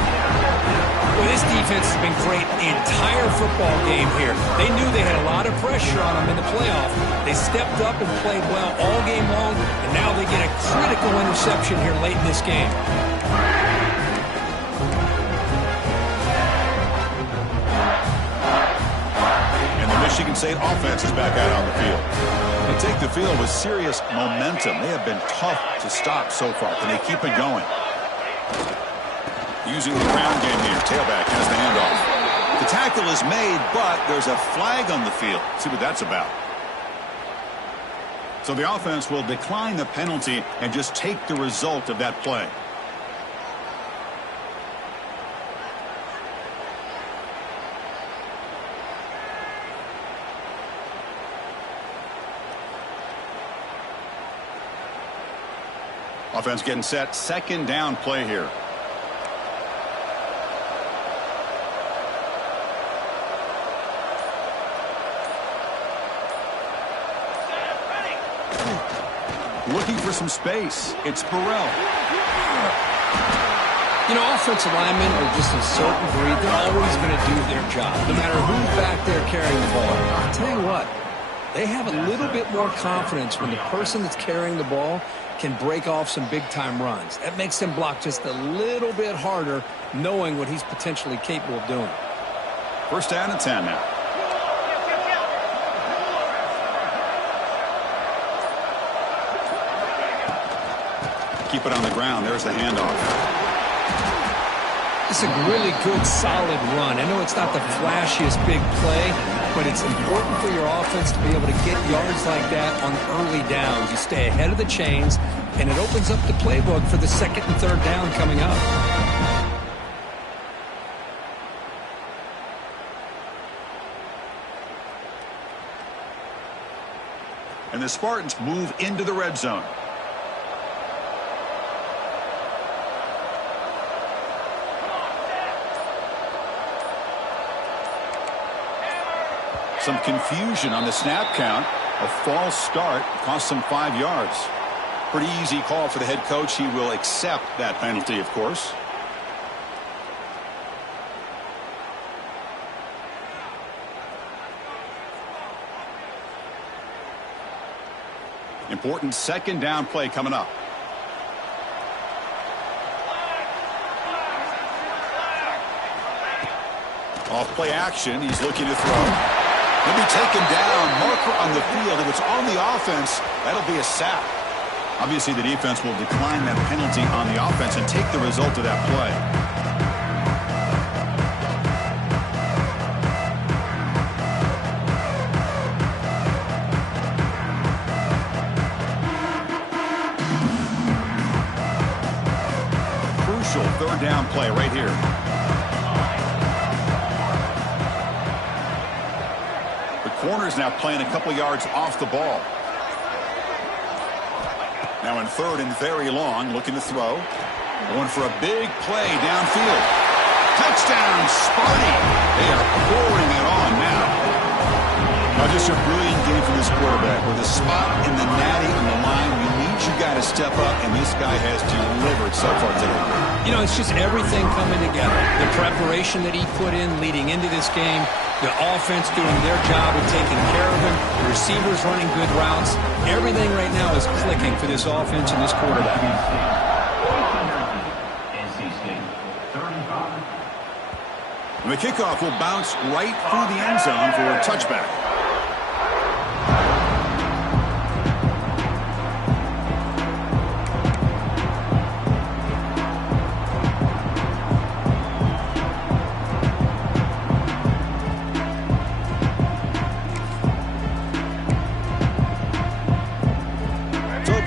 Well, this defense has been great the entire football game here. They knew they had a lot of pressure on them in the playoff. They stepped up and played well all game long, and now they get a critical interception here late in this game. And the Michigan State offense is back out on the field. They take the field with serious momentum. They have been tough to stop so far. Can they keep it going? Using the ground game here. Tailback has the handoff. The tackle is made, but there's a flag on the field. See what that's about. So the offense will decline the penalty and just take the result of that play. Offense getting set. 2nd down play here. Looking for some space. It's Burrell. You know, offensive linemen are just a certain breed. They're always going to do their job, no matter who's back there carrying the ball. I'll tell you what, they have a little bit more confidence when the person that's carrying the ball can break off some big-time runs. That makes them block just a little bit harder, knowing what he's potentially capable of doing. First down and 10 now. Keep it on the ground. There's the handoff. It's a really good, solid run. I know it's not the flashiest big play, but it's important for your offense to be able to get yards like that on early downs. You stay ahead of the chains, and it opens up the playbook for the second and third down coming up. And the Spartans move into the red zone. Some confusion on the snap count. A false start cost them 5 yards. Pretty easy call for the head coach. He will accept that penalty, of course. Important second down play coming up. Off play action. He's looking to throw. He'll be taken down. Marker on the field. If it's on the offense, that'll be a sack. Obviously, the defense will decline that penalty on the offense and take the result of that play. Crucial third down play right here. Corner's now playing a couple yards off the ball. Now in third and very long, looking to throw. Going for a big play downfield. Touchdown, Sparty. They are pouring it on now. Now just a brilliant game from this quarterback. With a spot in the natty on the line, we need you guys to step up, and this guy has delivered so far today. You know, it's just everything coming together. The preparation that he put in leading into this game, the offense doing their job of taking care of him, the receivers running good routes. Everything right now is clicking for this offense and this quarterback. And the kickoff will bounce right through the end zone for a touchback.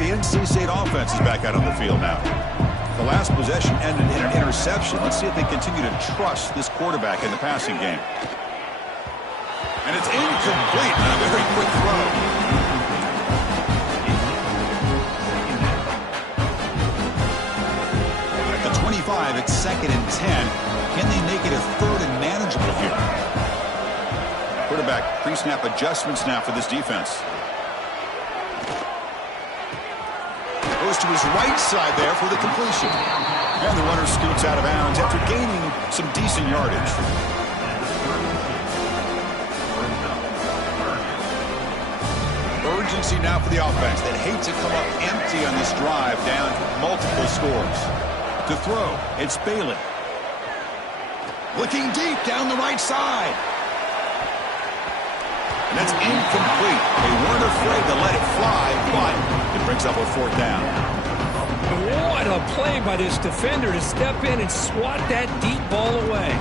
NC State offense is back out on the field now. The last possession ended in an interception. Let's see if they continue to trust this quarterback in the passing game. And it's incomplete on a very quick throw. At the 25, it's 2nd and 10. Can they make it a third and manageable here? Quarterback pre-snap adjustments now for this defense. Goes to his right side there for the completion. And the runner scoots out of bounds after gaining some decent yardage. Urgency now for the offense that hates to come up empty on this drive, down multiple scores. To throw, it's Bailey. Looking deep down the right side. And that's incomplete. They weren't afraid to let it fly, but it brings up a fourth down. What a play by this defender to step in and swat that deep ball away.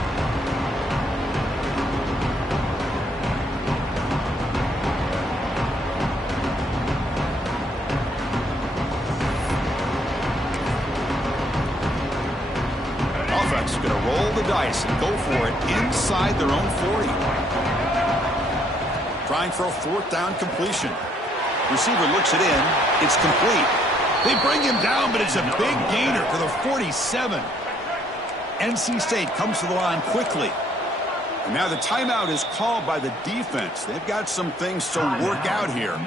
Offense is going to roll the dice and go for it inside their own 40. Trying for a fourth down completion. Receiver looks it in. It's complete. They bring him down, but it's a big gainer to the 47. NC State comes to the line quickly. And now the timeout is called by the defense. They've got some things to work out here.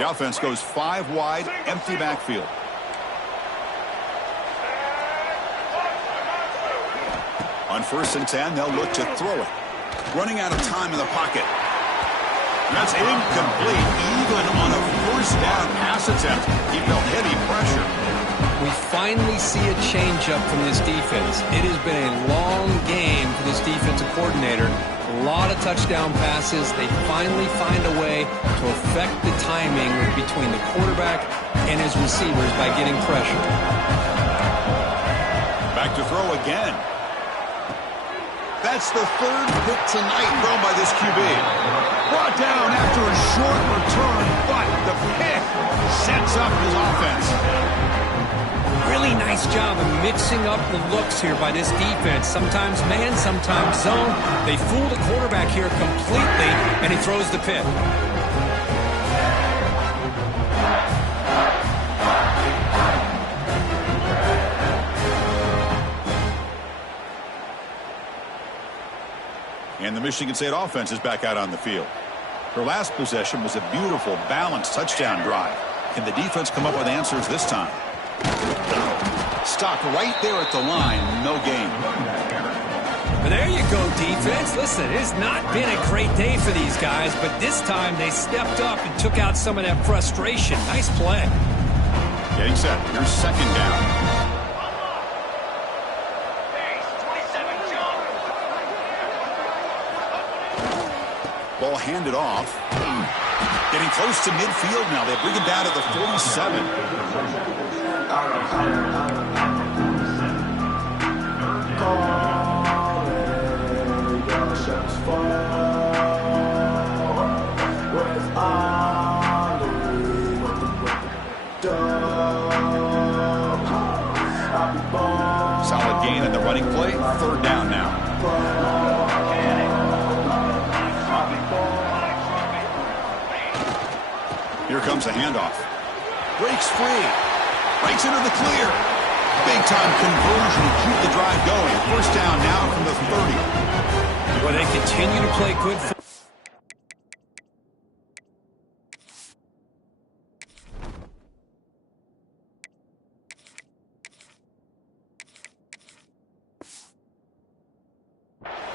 The offense goes 5 wide, empty backfield. On 1st and 10, they'll look to throw it. Running out of time in the pocket. That's incomplete, even on a 1st down pass attempt. He felt heavy pressure. We finally see a change-up from this defense. It has been a long game for this defensive coordinator. A lot of touchdown passes. They finally find a way to affect the timing between the quarterback and his receivers by getting pressure. Back to throw again. That's the 3rd pick tonight thrown by this QB. Brought down after a short return, but the pick sets up his offense. Really nice job of mixing up the looks here by this defense. Sometimes man, sometimes zone. They fool the quarterback here completely, and he throws the pick. And the Michigan State offense is back out on the field. Their last possession was a beautiful, balanced touchdown drive. Can the defense come up with answers this time? Stopped right there at the line. No gain. But there you go, defense. Listen, it has not been a great day for these guys, but this time they stepped up and took out some of that frustration. Nice play. Getting set. Here's 2nd down. Ball handed off. Getting close to midfield now. They bring him down to the 47. Solid gain in the running play. 3rd down now. Here comes a handoff. Breaks free. Breaks into the clear. Big-time conversion to keep the drive going. 1st down now from the 30. Well, they continue to play good football.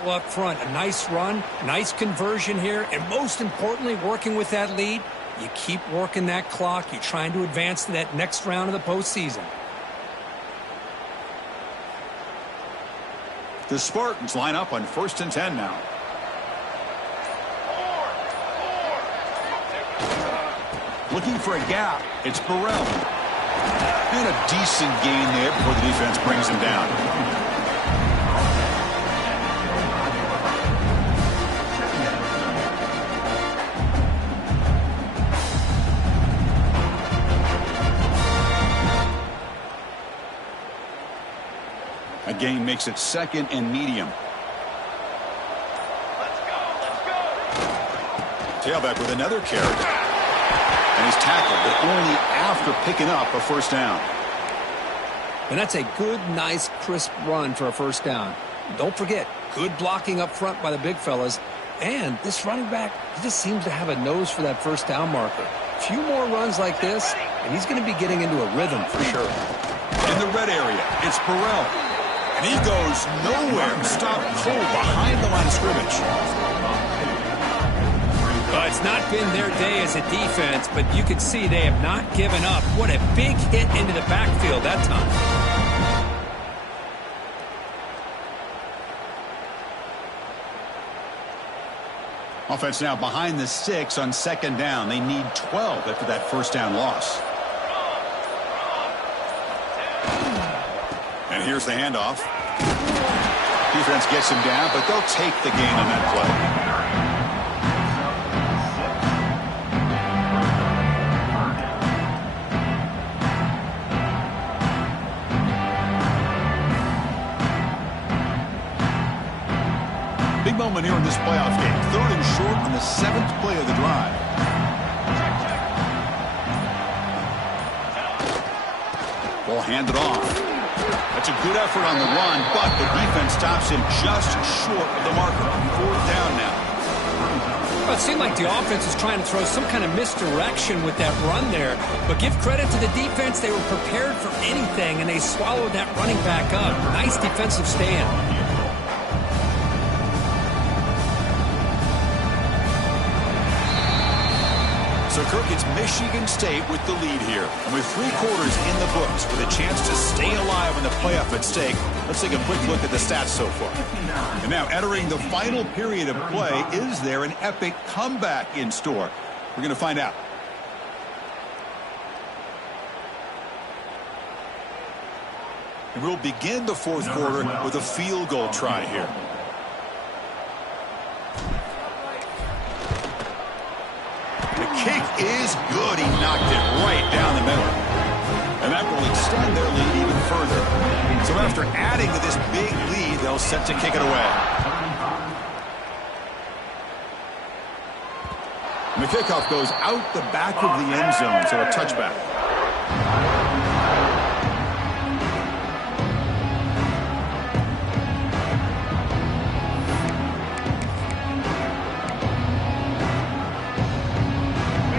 Up front, a nice run, nice conversion here, and most importantly, working with that lead, you keep working that clock. You're trying to advance to that next round of the postseason. The Spartans line up on 1st and 10 now. Looking for a gap. It's Burrell. And a decent gain there before the defense brings him down. A gain makes it 2nd and medium. Tailback with another carry. And he's tackled, but only after picking up a 1st down. And that's a good, nice, crisp run for a 1st down. Don't forget, good blocking up front by the big fellas. And this running back, he just seems to have a nose for that 1st down marker. A few more runs like this, and he's going to be getting into a rhythm for sure. In the red area, it's Burrell. And he goes nowhere. Stopped cold behind the line of scrimmage. It's not been their day as a defense, but you can see they have not given up. What a big hit into the backfield that time. Offense now behind the 6 on 2nd down. They need 12 after that 1st down loss. And here's the handoff. Defense gets him down, but they'll take the gain on that play. Big moment here in this playoff game. 3rd and short on the 7th play of the drive. Ball handed off. That's a good effort on the run, but the defense stops him just short of the marker. 4th down now. Well, it seemed like the offense was trying to throw some kind of misdirection with that run there. But give credit to the defense. They were prepared for anything, and they swallowed that running back up. Nice defensive stand. So, Kirk, it's Michigan State with the lead here. And with 3 quarters in the books with a chance to stay alive in the playoff at stake, let's take a quick look at the stats so far. And now, entering the final period of play, is there an epic comeback in store? We're going to find out. And we'll begin the fourth quarter with a field goal try here. The kick is good. He knocked it right down the middle. And that will extend their lead even further. So after adding to this big lead, they'll set to kick it away. And the kickoff goes out the back of the end zone, so a touchback.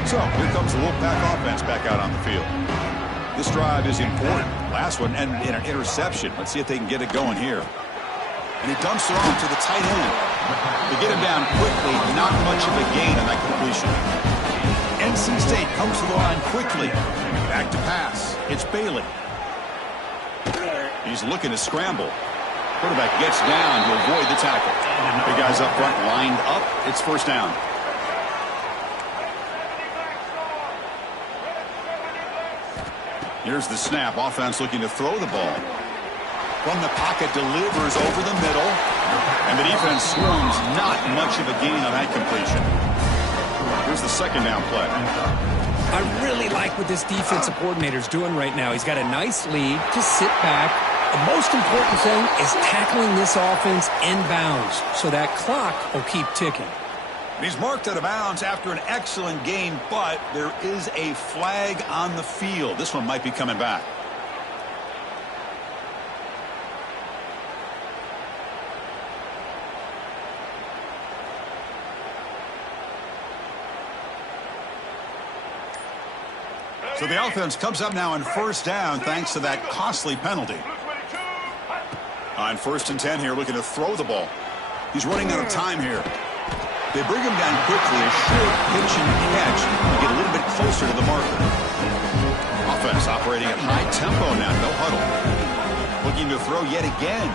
So, here comes the Wolfpack offense back out on the field. This drive is important. Last one ended in an interception. Let's see if they can get it going here. And he dumps it off to the tight end. To get him down quickly, not much of a gain on that completion. NC State comes to the line quickly. Back to pass. It's Bailey. He's looking to scramble. Quarterback gets down to avoid the tackle. The guys up front lined up. It's first down. Here's the snap. Offense looking to throw the ball. From the pocket, delivers over the middle. And the defense swarms. Not much of a gain on that completion. Here's the second down play. I really like what this defensive coordinator's doing right now. He's got a nice lead. Just sit back. The most important thing is tackling this offense inbounds so that clock will keep ticking. He's marked out of bounds after an excellent game, but there is a flag on the field. This one might be coming back. So the offense comes up now on first down thanks to that costly penalty. On 1st and 10 here, looking to throw the ball. He's running out of time here. They bring him down quickly, a short pitch and catch to get a little bit closer to the marker. Offense operating at high tempo now, no huddle. Looking to throw yet again.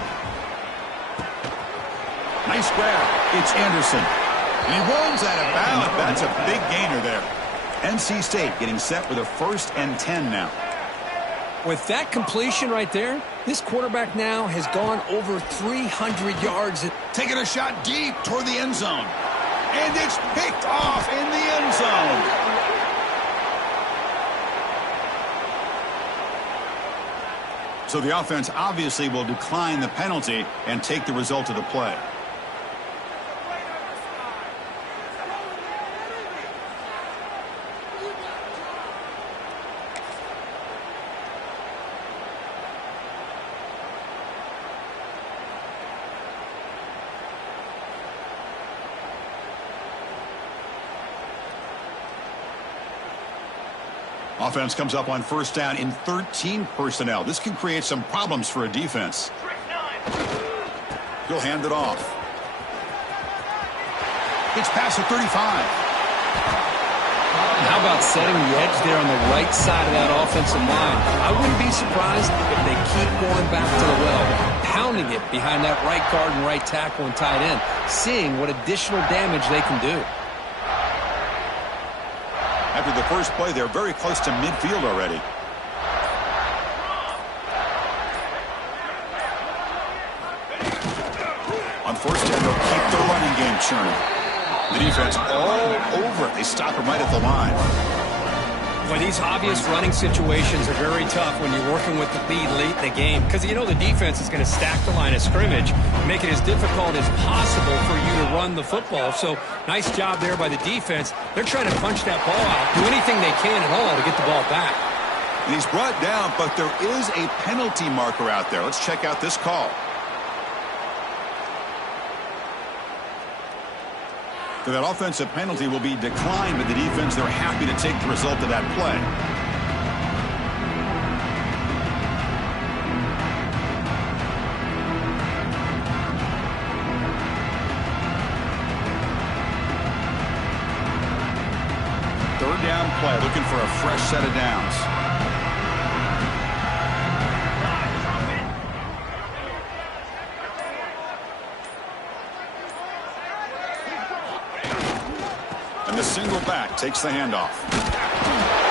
Nice grab. It's Anderson. And he runs out of bounds. That's a big gainer there. NC State getting set with a 1st and 10 now. With that completion right there, this quarterback now has gone over 300 yards. Taking a shot deep toward the end zone. And it's picked off in the end zone. So the offense obviously will decline the penalty and take the result of the play. Offense comes up on first down in 13 personnel. This can create some problems for a defense. He'll hand it off. It's past the 35. How about setting the edge there on the right side of that offensive line? I wouldn't be surprised if they keep going back to the well, pounding it behind that right guard and right tackle and tight end, seeing what additional damage they can do. After the first play, they're very close to midfield already. On first down, they'll keep the running game churning. The defense all over it. They stop him right at the line. Well, these obvious running situations are very tough when you're working with the lead late in the game because you know the defense is going to stack the line of scrimmage, make it as difficult as possible for you to run the football. So nice job there by the defense. They're trying to punch that ball out, do anything they can at all to get the ball back. And he's brought down, but there is a penalty marker out there. Let's check out this call. So that offensive penalty will be declined by the defense. They're happy to take the result of that play. Third down play, looking for a fresh set of downs. And the single back takes the handoff.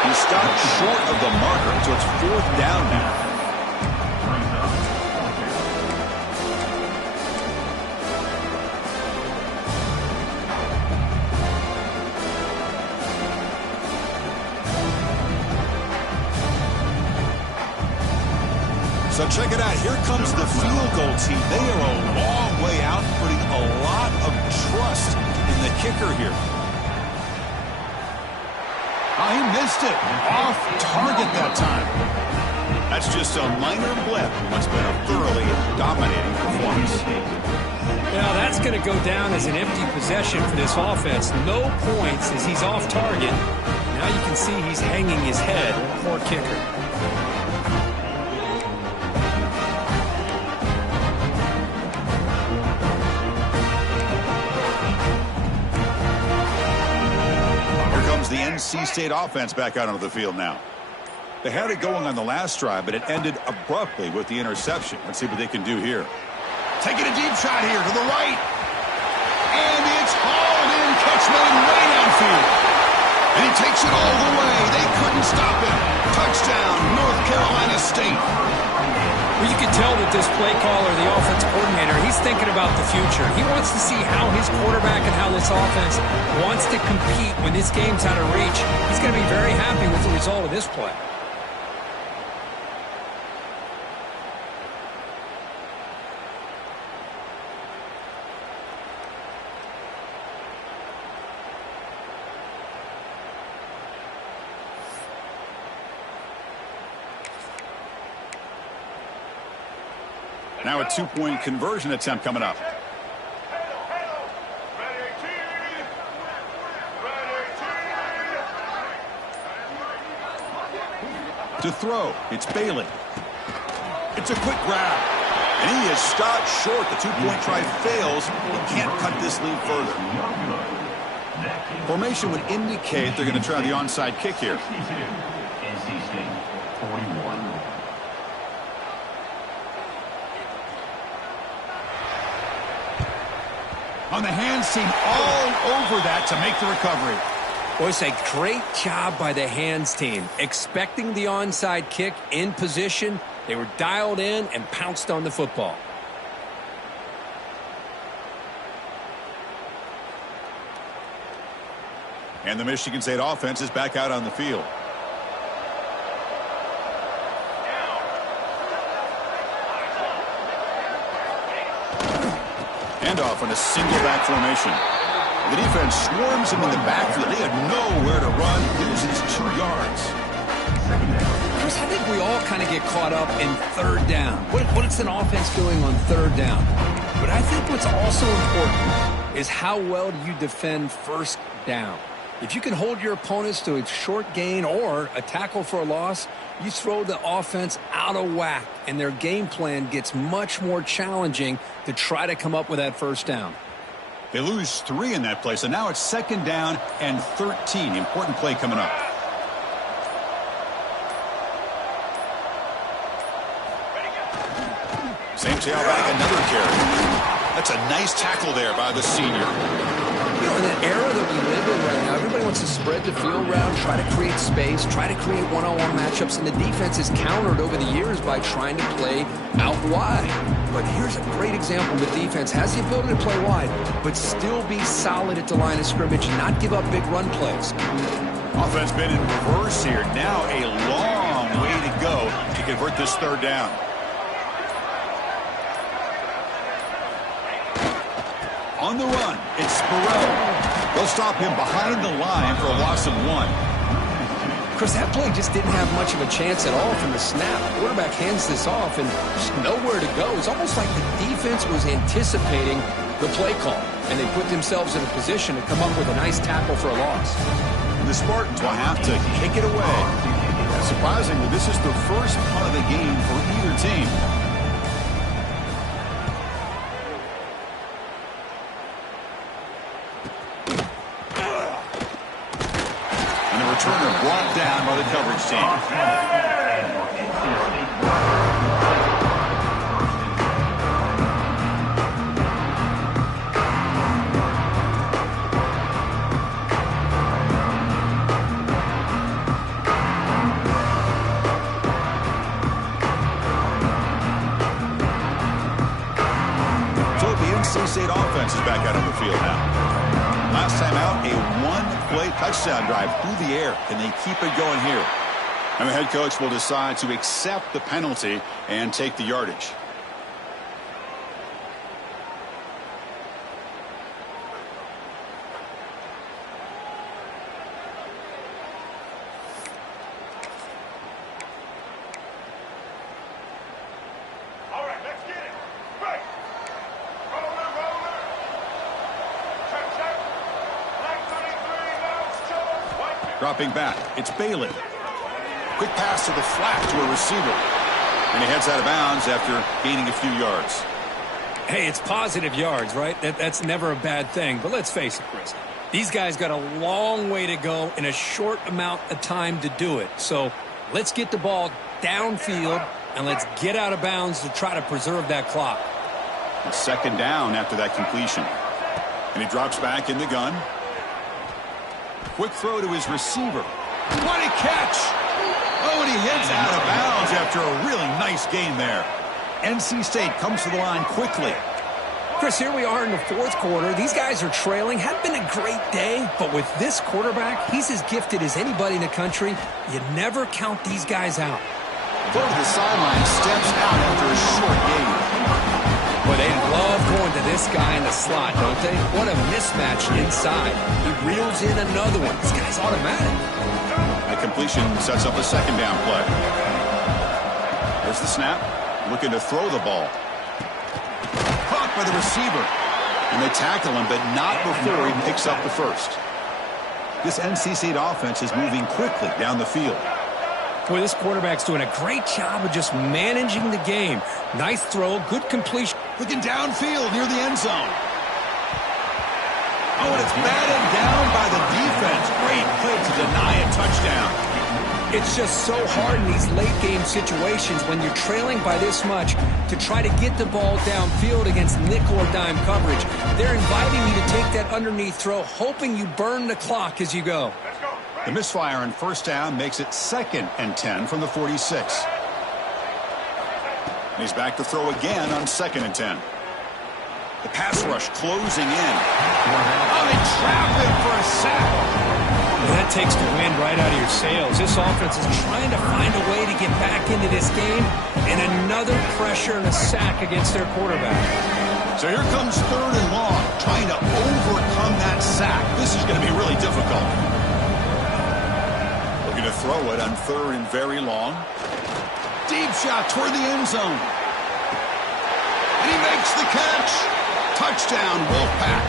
He stopped short of the marker, so it's fourth down now. So check it out. Here comes the field goal team. They are a long way out, putting a lot of trust in the kicker here. Oh, he missed it. Off target that time. That's just a minor blip. What's been a thoroughly dominating performance. Now that's going to go down as an empty possession for this offense. No points as he's off target. Now you can see he's hanging his head. Poor kicker. The NC State offense back out onto the field now. They had it going on the last drive, but it ended abruptly with the interception. Let's see what they can do here. Taking a deep shot here to the right. And it's hauled in, catch made way downfield. And he takes it all the way. They couldn't stop him. Touchdown, North Carolina State. Well, you can tell that this play caller, the offensive coordinator, he's thinking about the future. He wants to see how his quarterback and how this offense wants to compete when this game's out of reach. He's going to be very happy with the result of this play. Now a two-point conversion attempt coming up. To throw, it's Bailey. It's a quick grab. And he is stopped short. The two-point try fails. He can't cut this lead further. Formation would indicate they're going to try the onside kick here. NC State 41. On the hands team all over that to make the recovery. Boy, it's a great job by the hands team. Expecting the onside kick in position. They were dialed in and pounced on the football. And the Michigan State offense is back out on the field. Handoff on a single back formation. The defense swarms him in the backfield. They had nowhere to run. Loses 2 yards. Chris, I think we all kind of get caught up in third down. What is an offense doing on third down? But I think what's also important is how well do you defend first down. If you can hold your opponents to a short gain or a tackle for a loss, you throw the offense out of whack, and their game plan gets much more challenging to try to come up with that first down. They lose 3 in that play, so now it's second down and 13. Important play coming up. Same tailback, another carry. That's a nice tackle there by the senior. You know, in an era that we live in right now, everybody wants to spread the field around, try to create space, try to create one-on-one matchups, and the defense is countered over the years by trying to play out wide. But here's a great example. The defense has the ability to play wide, but still be solid at the line of scrimmage and not give up big run plays. Offense been in reverse here. Now a long way to go to convert this third down. On the run, it's Burrell. They'll stop him behind the line for a loss of 1. Chris, that play just didn't have much of a chance at all from the snap. The quarterback hands this off and just nowhere to go. It's almost like the defense was anticipating the play call, and they put themselves in a position to come up with a nice tackle for a loss. And the Spartans will have to kick it away. And surprisingly, this is the first punt of the game for either team. And the returner brought down by the coverage team. NC State offense is back out on the field now. Last time out, a one-play touchdown drive through the air. Can they keep it going here? And the head coach will decide to accept the penalty and take the yardage. Dropping back, it's Bailey. Quick pass to the flat to a receiver. And he heads out of bounds after gaining a few yards. Hey, it's positive yards, right? That's never a bad thing. But let's face it, Chris. These guys got a long way to go in a short amount of time to do it. So let's get the ball downfield and let's get out of bounds to try to preserve that clock. It's second down after that completion. And he drops back in the gun. Quick throw to his receiver. What a catch! Oh, and he heads out of bounds after a really nice gain there. NC State comes to the line quickly. Chris, here we are in the fourth quarter. These guys are trailing. Hadn't been a great day, but with this quarterback, he's as gifted as anybody in the country. You never count these guys out. Throw to the sideline, steps out after a short gain. But they love going to this guy in the slot, don't they? What a mismatch inside. He reels in another one. This guy's automatic. That completion sets up a second down play. There's the snap. Looking to throw the ball. Caught by the receiver. And they tackle him, but not before he picks up the first. This NC State offense is moving quickly down the field. Boy, this quarterback's doing a great job of just managing the game. Nice throw, good completion. Looking downfield near the end zone. Oh, and it's batted down by the defense. Great play to deny a touchdown. It's just so hard in these late game situations when you're trailing by this much to try to get the ball downfield against nickel or dime coverage. They're inviting you to take that underneath throw, hoping you burn the clock as you go. The misfire on first down makes it 2nd and 10 from the 46. And he's back to throw again on 2nd and 10. The pass rush closing in. Oh, they trap him for a sack. Well, that takes the wind right out of your sails. This offense is trying to find a way to get back into this game, and another pressure and a sack against their quarterback. So here comes 3rd and long, trying to overcome that sack. This is going to be really difficult. Looking to throw it on 3rd and very long. Deep shot toward the end zone. And he makes the catch. Touchdown, Wolfpack.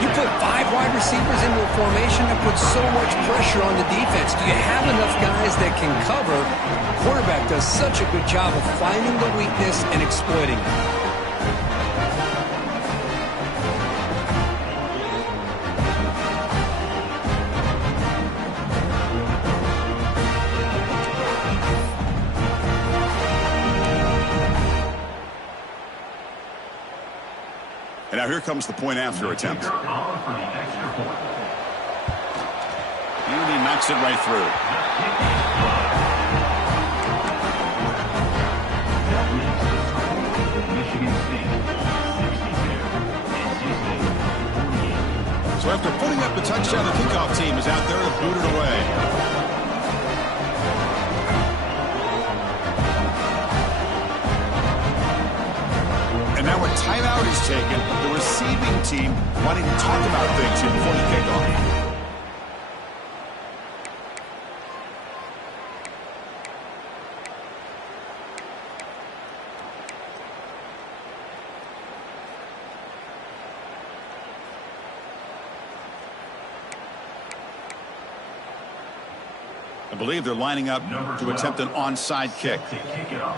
You put 5 wide receivers into a formation that puts so much pressure on the defense. Do you have enough guys that can cover? The quarterback does such a good job of finding the weakness and exploiting it. And now here comes the point after attempt. And he knocks it right through. So after putting up the touchdown, the kickoff team is out there to boot it away. And now a timeout is taken. The receiving team wanting to talk about things here before the kickoff. I believe they're lining up to attempt an onside kick. To kick it off.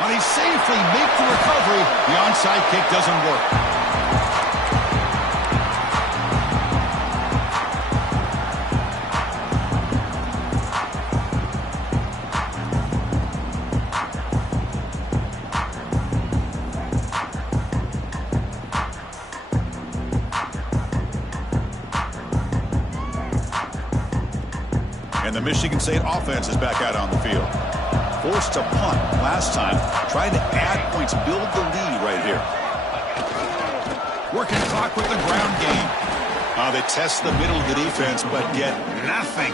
Well, he safely makes the recovery. The onside kick doesn't work. And the Michigan State offense is back out on the field. Forced to punt last time, trying to add points, build the lead right here. Working clock with the ground game. They test the middle of the defense, but get nothing.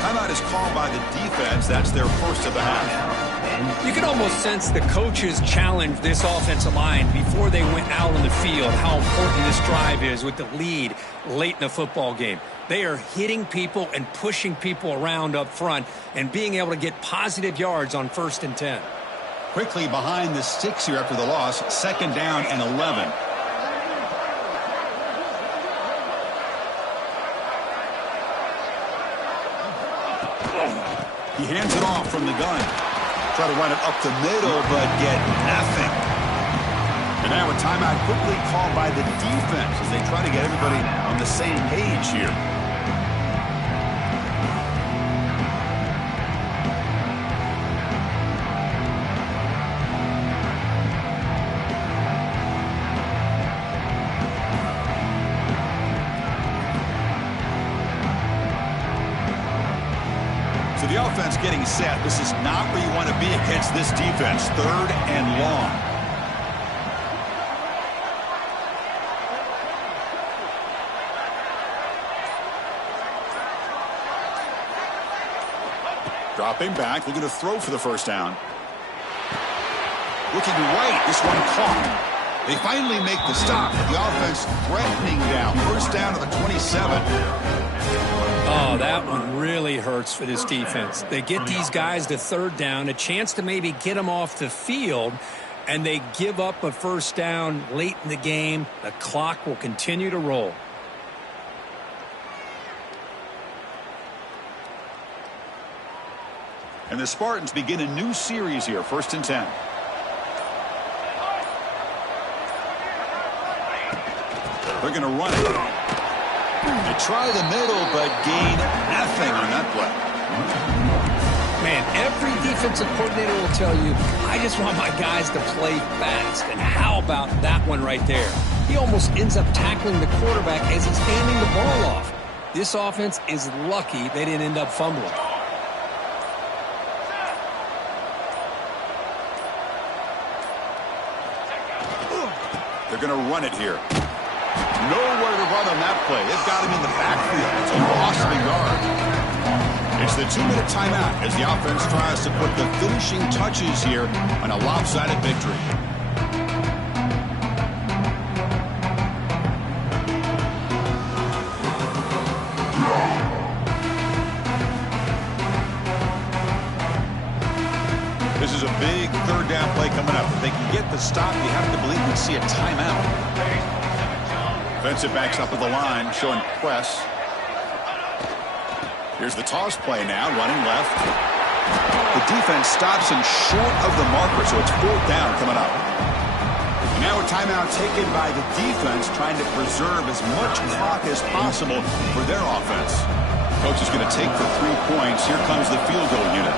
Timeout is called by the defense. That's their first of the half. You can almost sense the coaches challenged this offensive line before they went out on the field, how important this drive is with the lead late in the football game. They are hitting people and pushing people around up front and being able to get positive yards on 1st and 10. Quickly behind the sticks here after the loss, 2nd down and 11. He hands it off from the gun. Try to run it up the middle, but get nothing. And now a timeout quickly called by the defense as they try to get everybody on the same page here. So the offense getting set. This is not where you want to be against this defense. 3rd and long. Dropping back, looking to throw for the 1st down. Looking right, this one caught. They finally make the stop. The offense threatening down. 1st down to the 27. Oh, that one really hurts for this defense. They get these guys to 3rd down, a chance to maybe get them off the field, and they give up a 1st down late in the game. The clock will continue to roll. And the Spartans begin a new series here, 1st and 10. They're going to run it. They try the middle, but gain nothing on that play. Man, every defensive coordinator will tell you, I just want my guys to play fast. And how about that one right there? He almost ends up tackling the quarterback as he's handing the ball off. This offense is lucky they didn't end up fumbling. They're going to run it here. Nowhere to run on that play. They've got him in the backfield. It's a loss of a yard. It's the 2-minute timeout as the offense tries to put the finishing touches here on a lopsided victory. This is a big 3rd down play coming up. If they can get the stop, you have to believe we'd see a timeout. Defensive backs up at the line, showing press. Here's the toss play now, running left. The defense stops him short of the marker, so it's 4th down coming up. And now a timeout taken by the defense, trying to preserve as much clock as possible for their offense. Coach is going to take the 3 points. Here comes the field goal unit.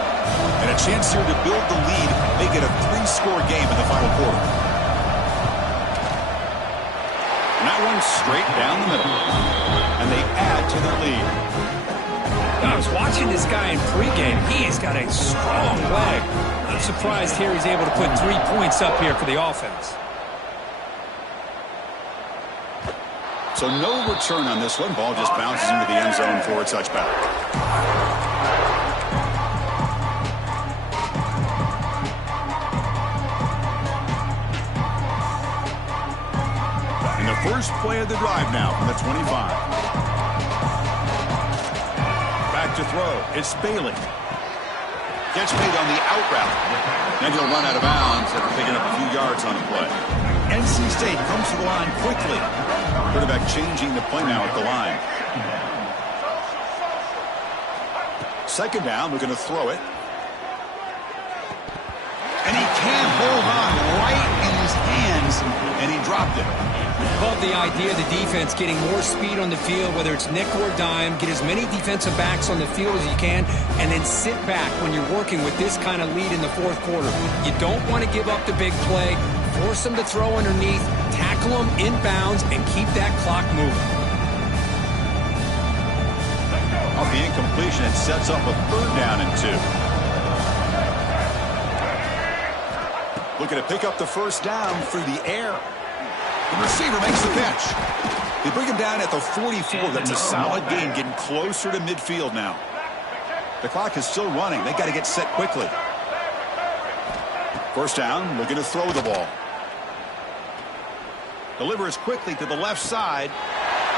And a chance here to build the lead, make it a 3-score game in the final quarter. And that one straight down the middle. And they add to their lead. I was watching this guy in pregame. He's got a strong leg. I'm surprised here he's able to put 3 points up here for the offense. So no return on this one. Ball just bounces into the end zone for a touchback. And the first play of the drive now from the 25. Back to throw. It's Bailey. Gets made on the out route. Then he'll run out of bounds after picking up a few yards on the play. NC State comes to the line quickly. Quarterback changing the play now at the line. Second down, we're going to throw it. And he can't hold on right in his hands, and he dropped it. Love the idea of the defense getting more speed on the field, whether it's nickel or dime. Get as many defensive backs on the field as you can, and then sit back when you're working with this kind of lead in the fourth quarter. You don't want to give up the big play. Force them to throw underneath, tackle them inbounds, and keep that clock moving. Off the incompletion, it sets up a third down and 2. Looking to pick up the first down through the air. The receiver makes the catch. They bring him down at the 44. That's a solid gain, getting closer to midfield now. The clock is still running. They got to get set quickly. First down, looking to throw the ball. Delivers quickly to the left side.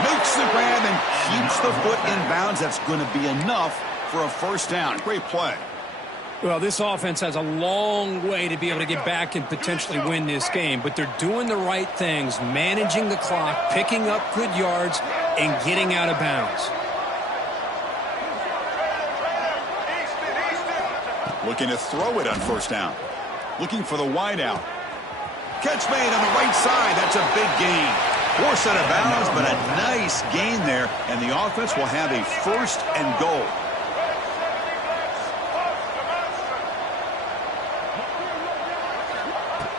Makes the grab and keeps the foot in bounds. That's going to be enough for a first down. Great play. Well, this offense has a long way to be able to get back and potentially win this game, but they're doing the right things, managing the clock, picking up good yards, and getting out of bounds. Looking to throw it on first down. Looking for the wide out. Catch made on the right side. That's a big gain. Forced out of bounds, but a nice gain there, and the offense will have a first and goal.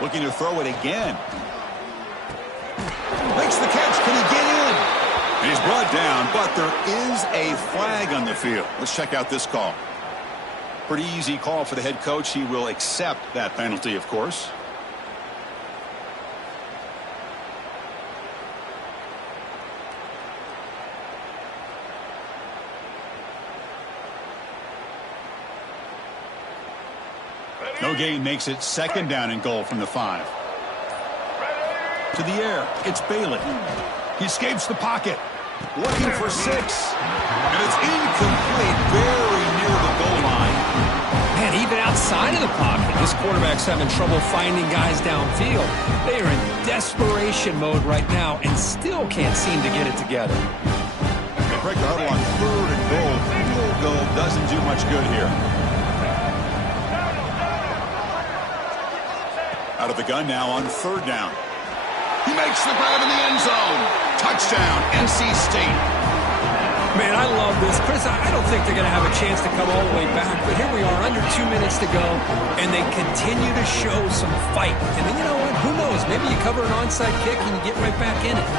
Looking to throw it again. Makes the catch. Can he get in? He's brought down, but there is a flag on the field. Let's check out this call. Pretty easy call for the head coach. He will accept that penalty, of course. No gain makes it second down and goal from the 5. To the air, it's Bailey. He escapes the pocket. Looking for 6. And it's incomplete, very near the goal line. Man, even outside of the pocket, this quarterback's having trouble finding guys downfield. They are in desperation mode right now and still can't seem to get it together. They break the huddle on 3rd and goal. Field goal doesn't do much good here. Out of the gun now on 3rd down. He makes the grab in the end zone. Touchdown, NC State. Man, I love this. Chris, I don't think they're going to have a chance to come all the way back, but here we are, under 2 minutes to go, and they continue to show some fight. And then, you know what? Who knows? Maybe you cover an onside kick and you get right back in it.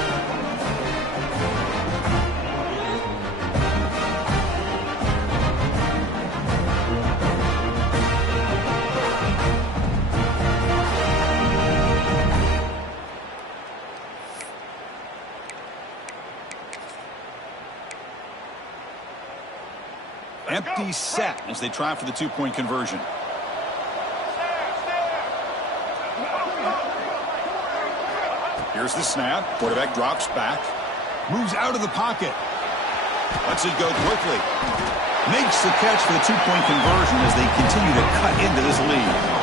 Empty set as they try for the 2-point conversion. Here's the snap. Quarterback drops back. Moves out of the pocket. Lets it go quickly. Makes the catch for the 2-point conversion as they continue to cut into this lead.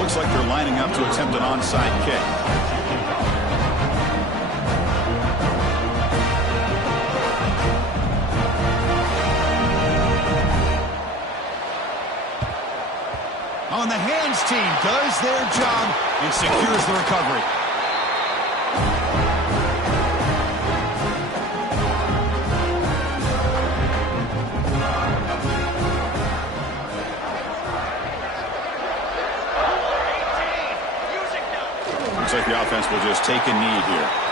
Looks like they're lining up to attempt an onside kick. On the hands team does their job and secures the recovery. Looks like the offense will just take a knee here.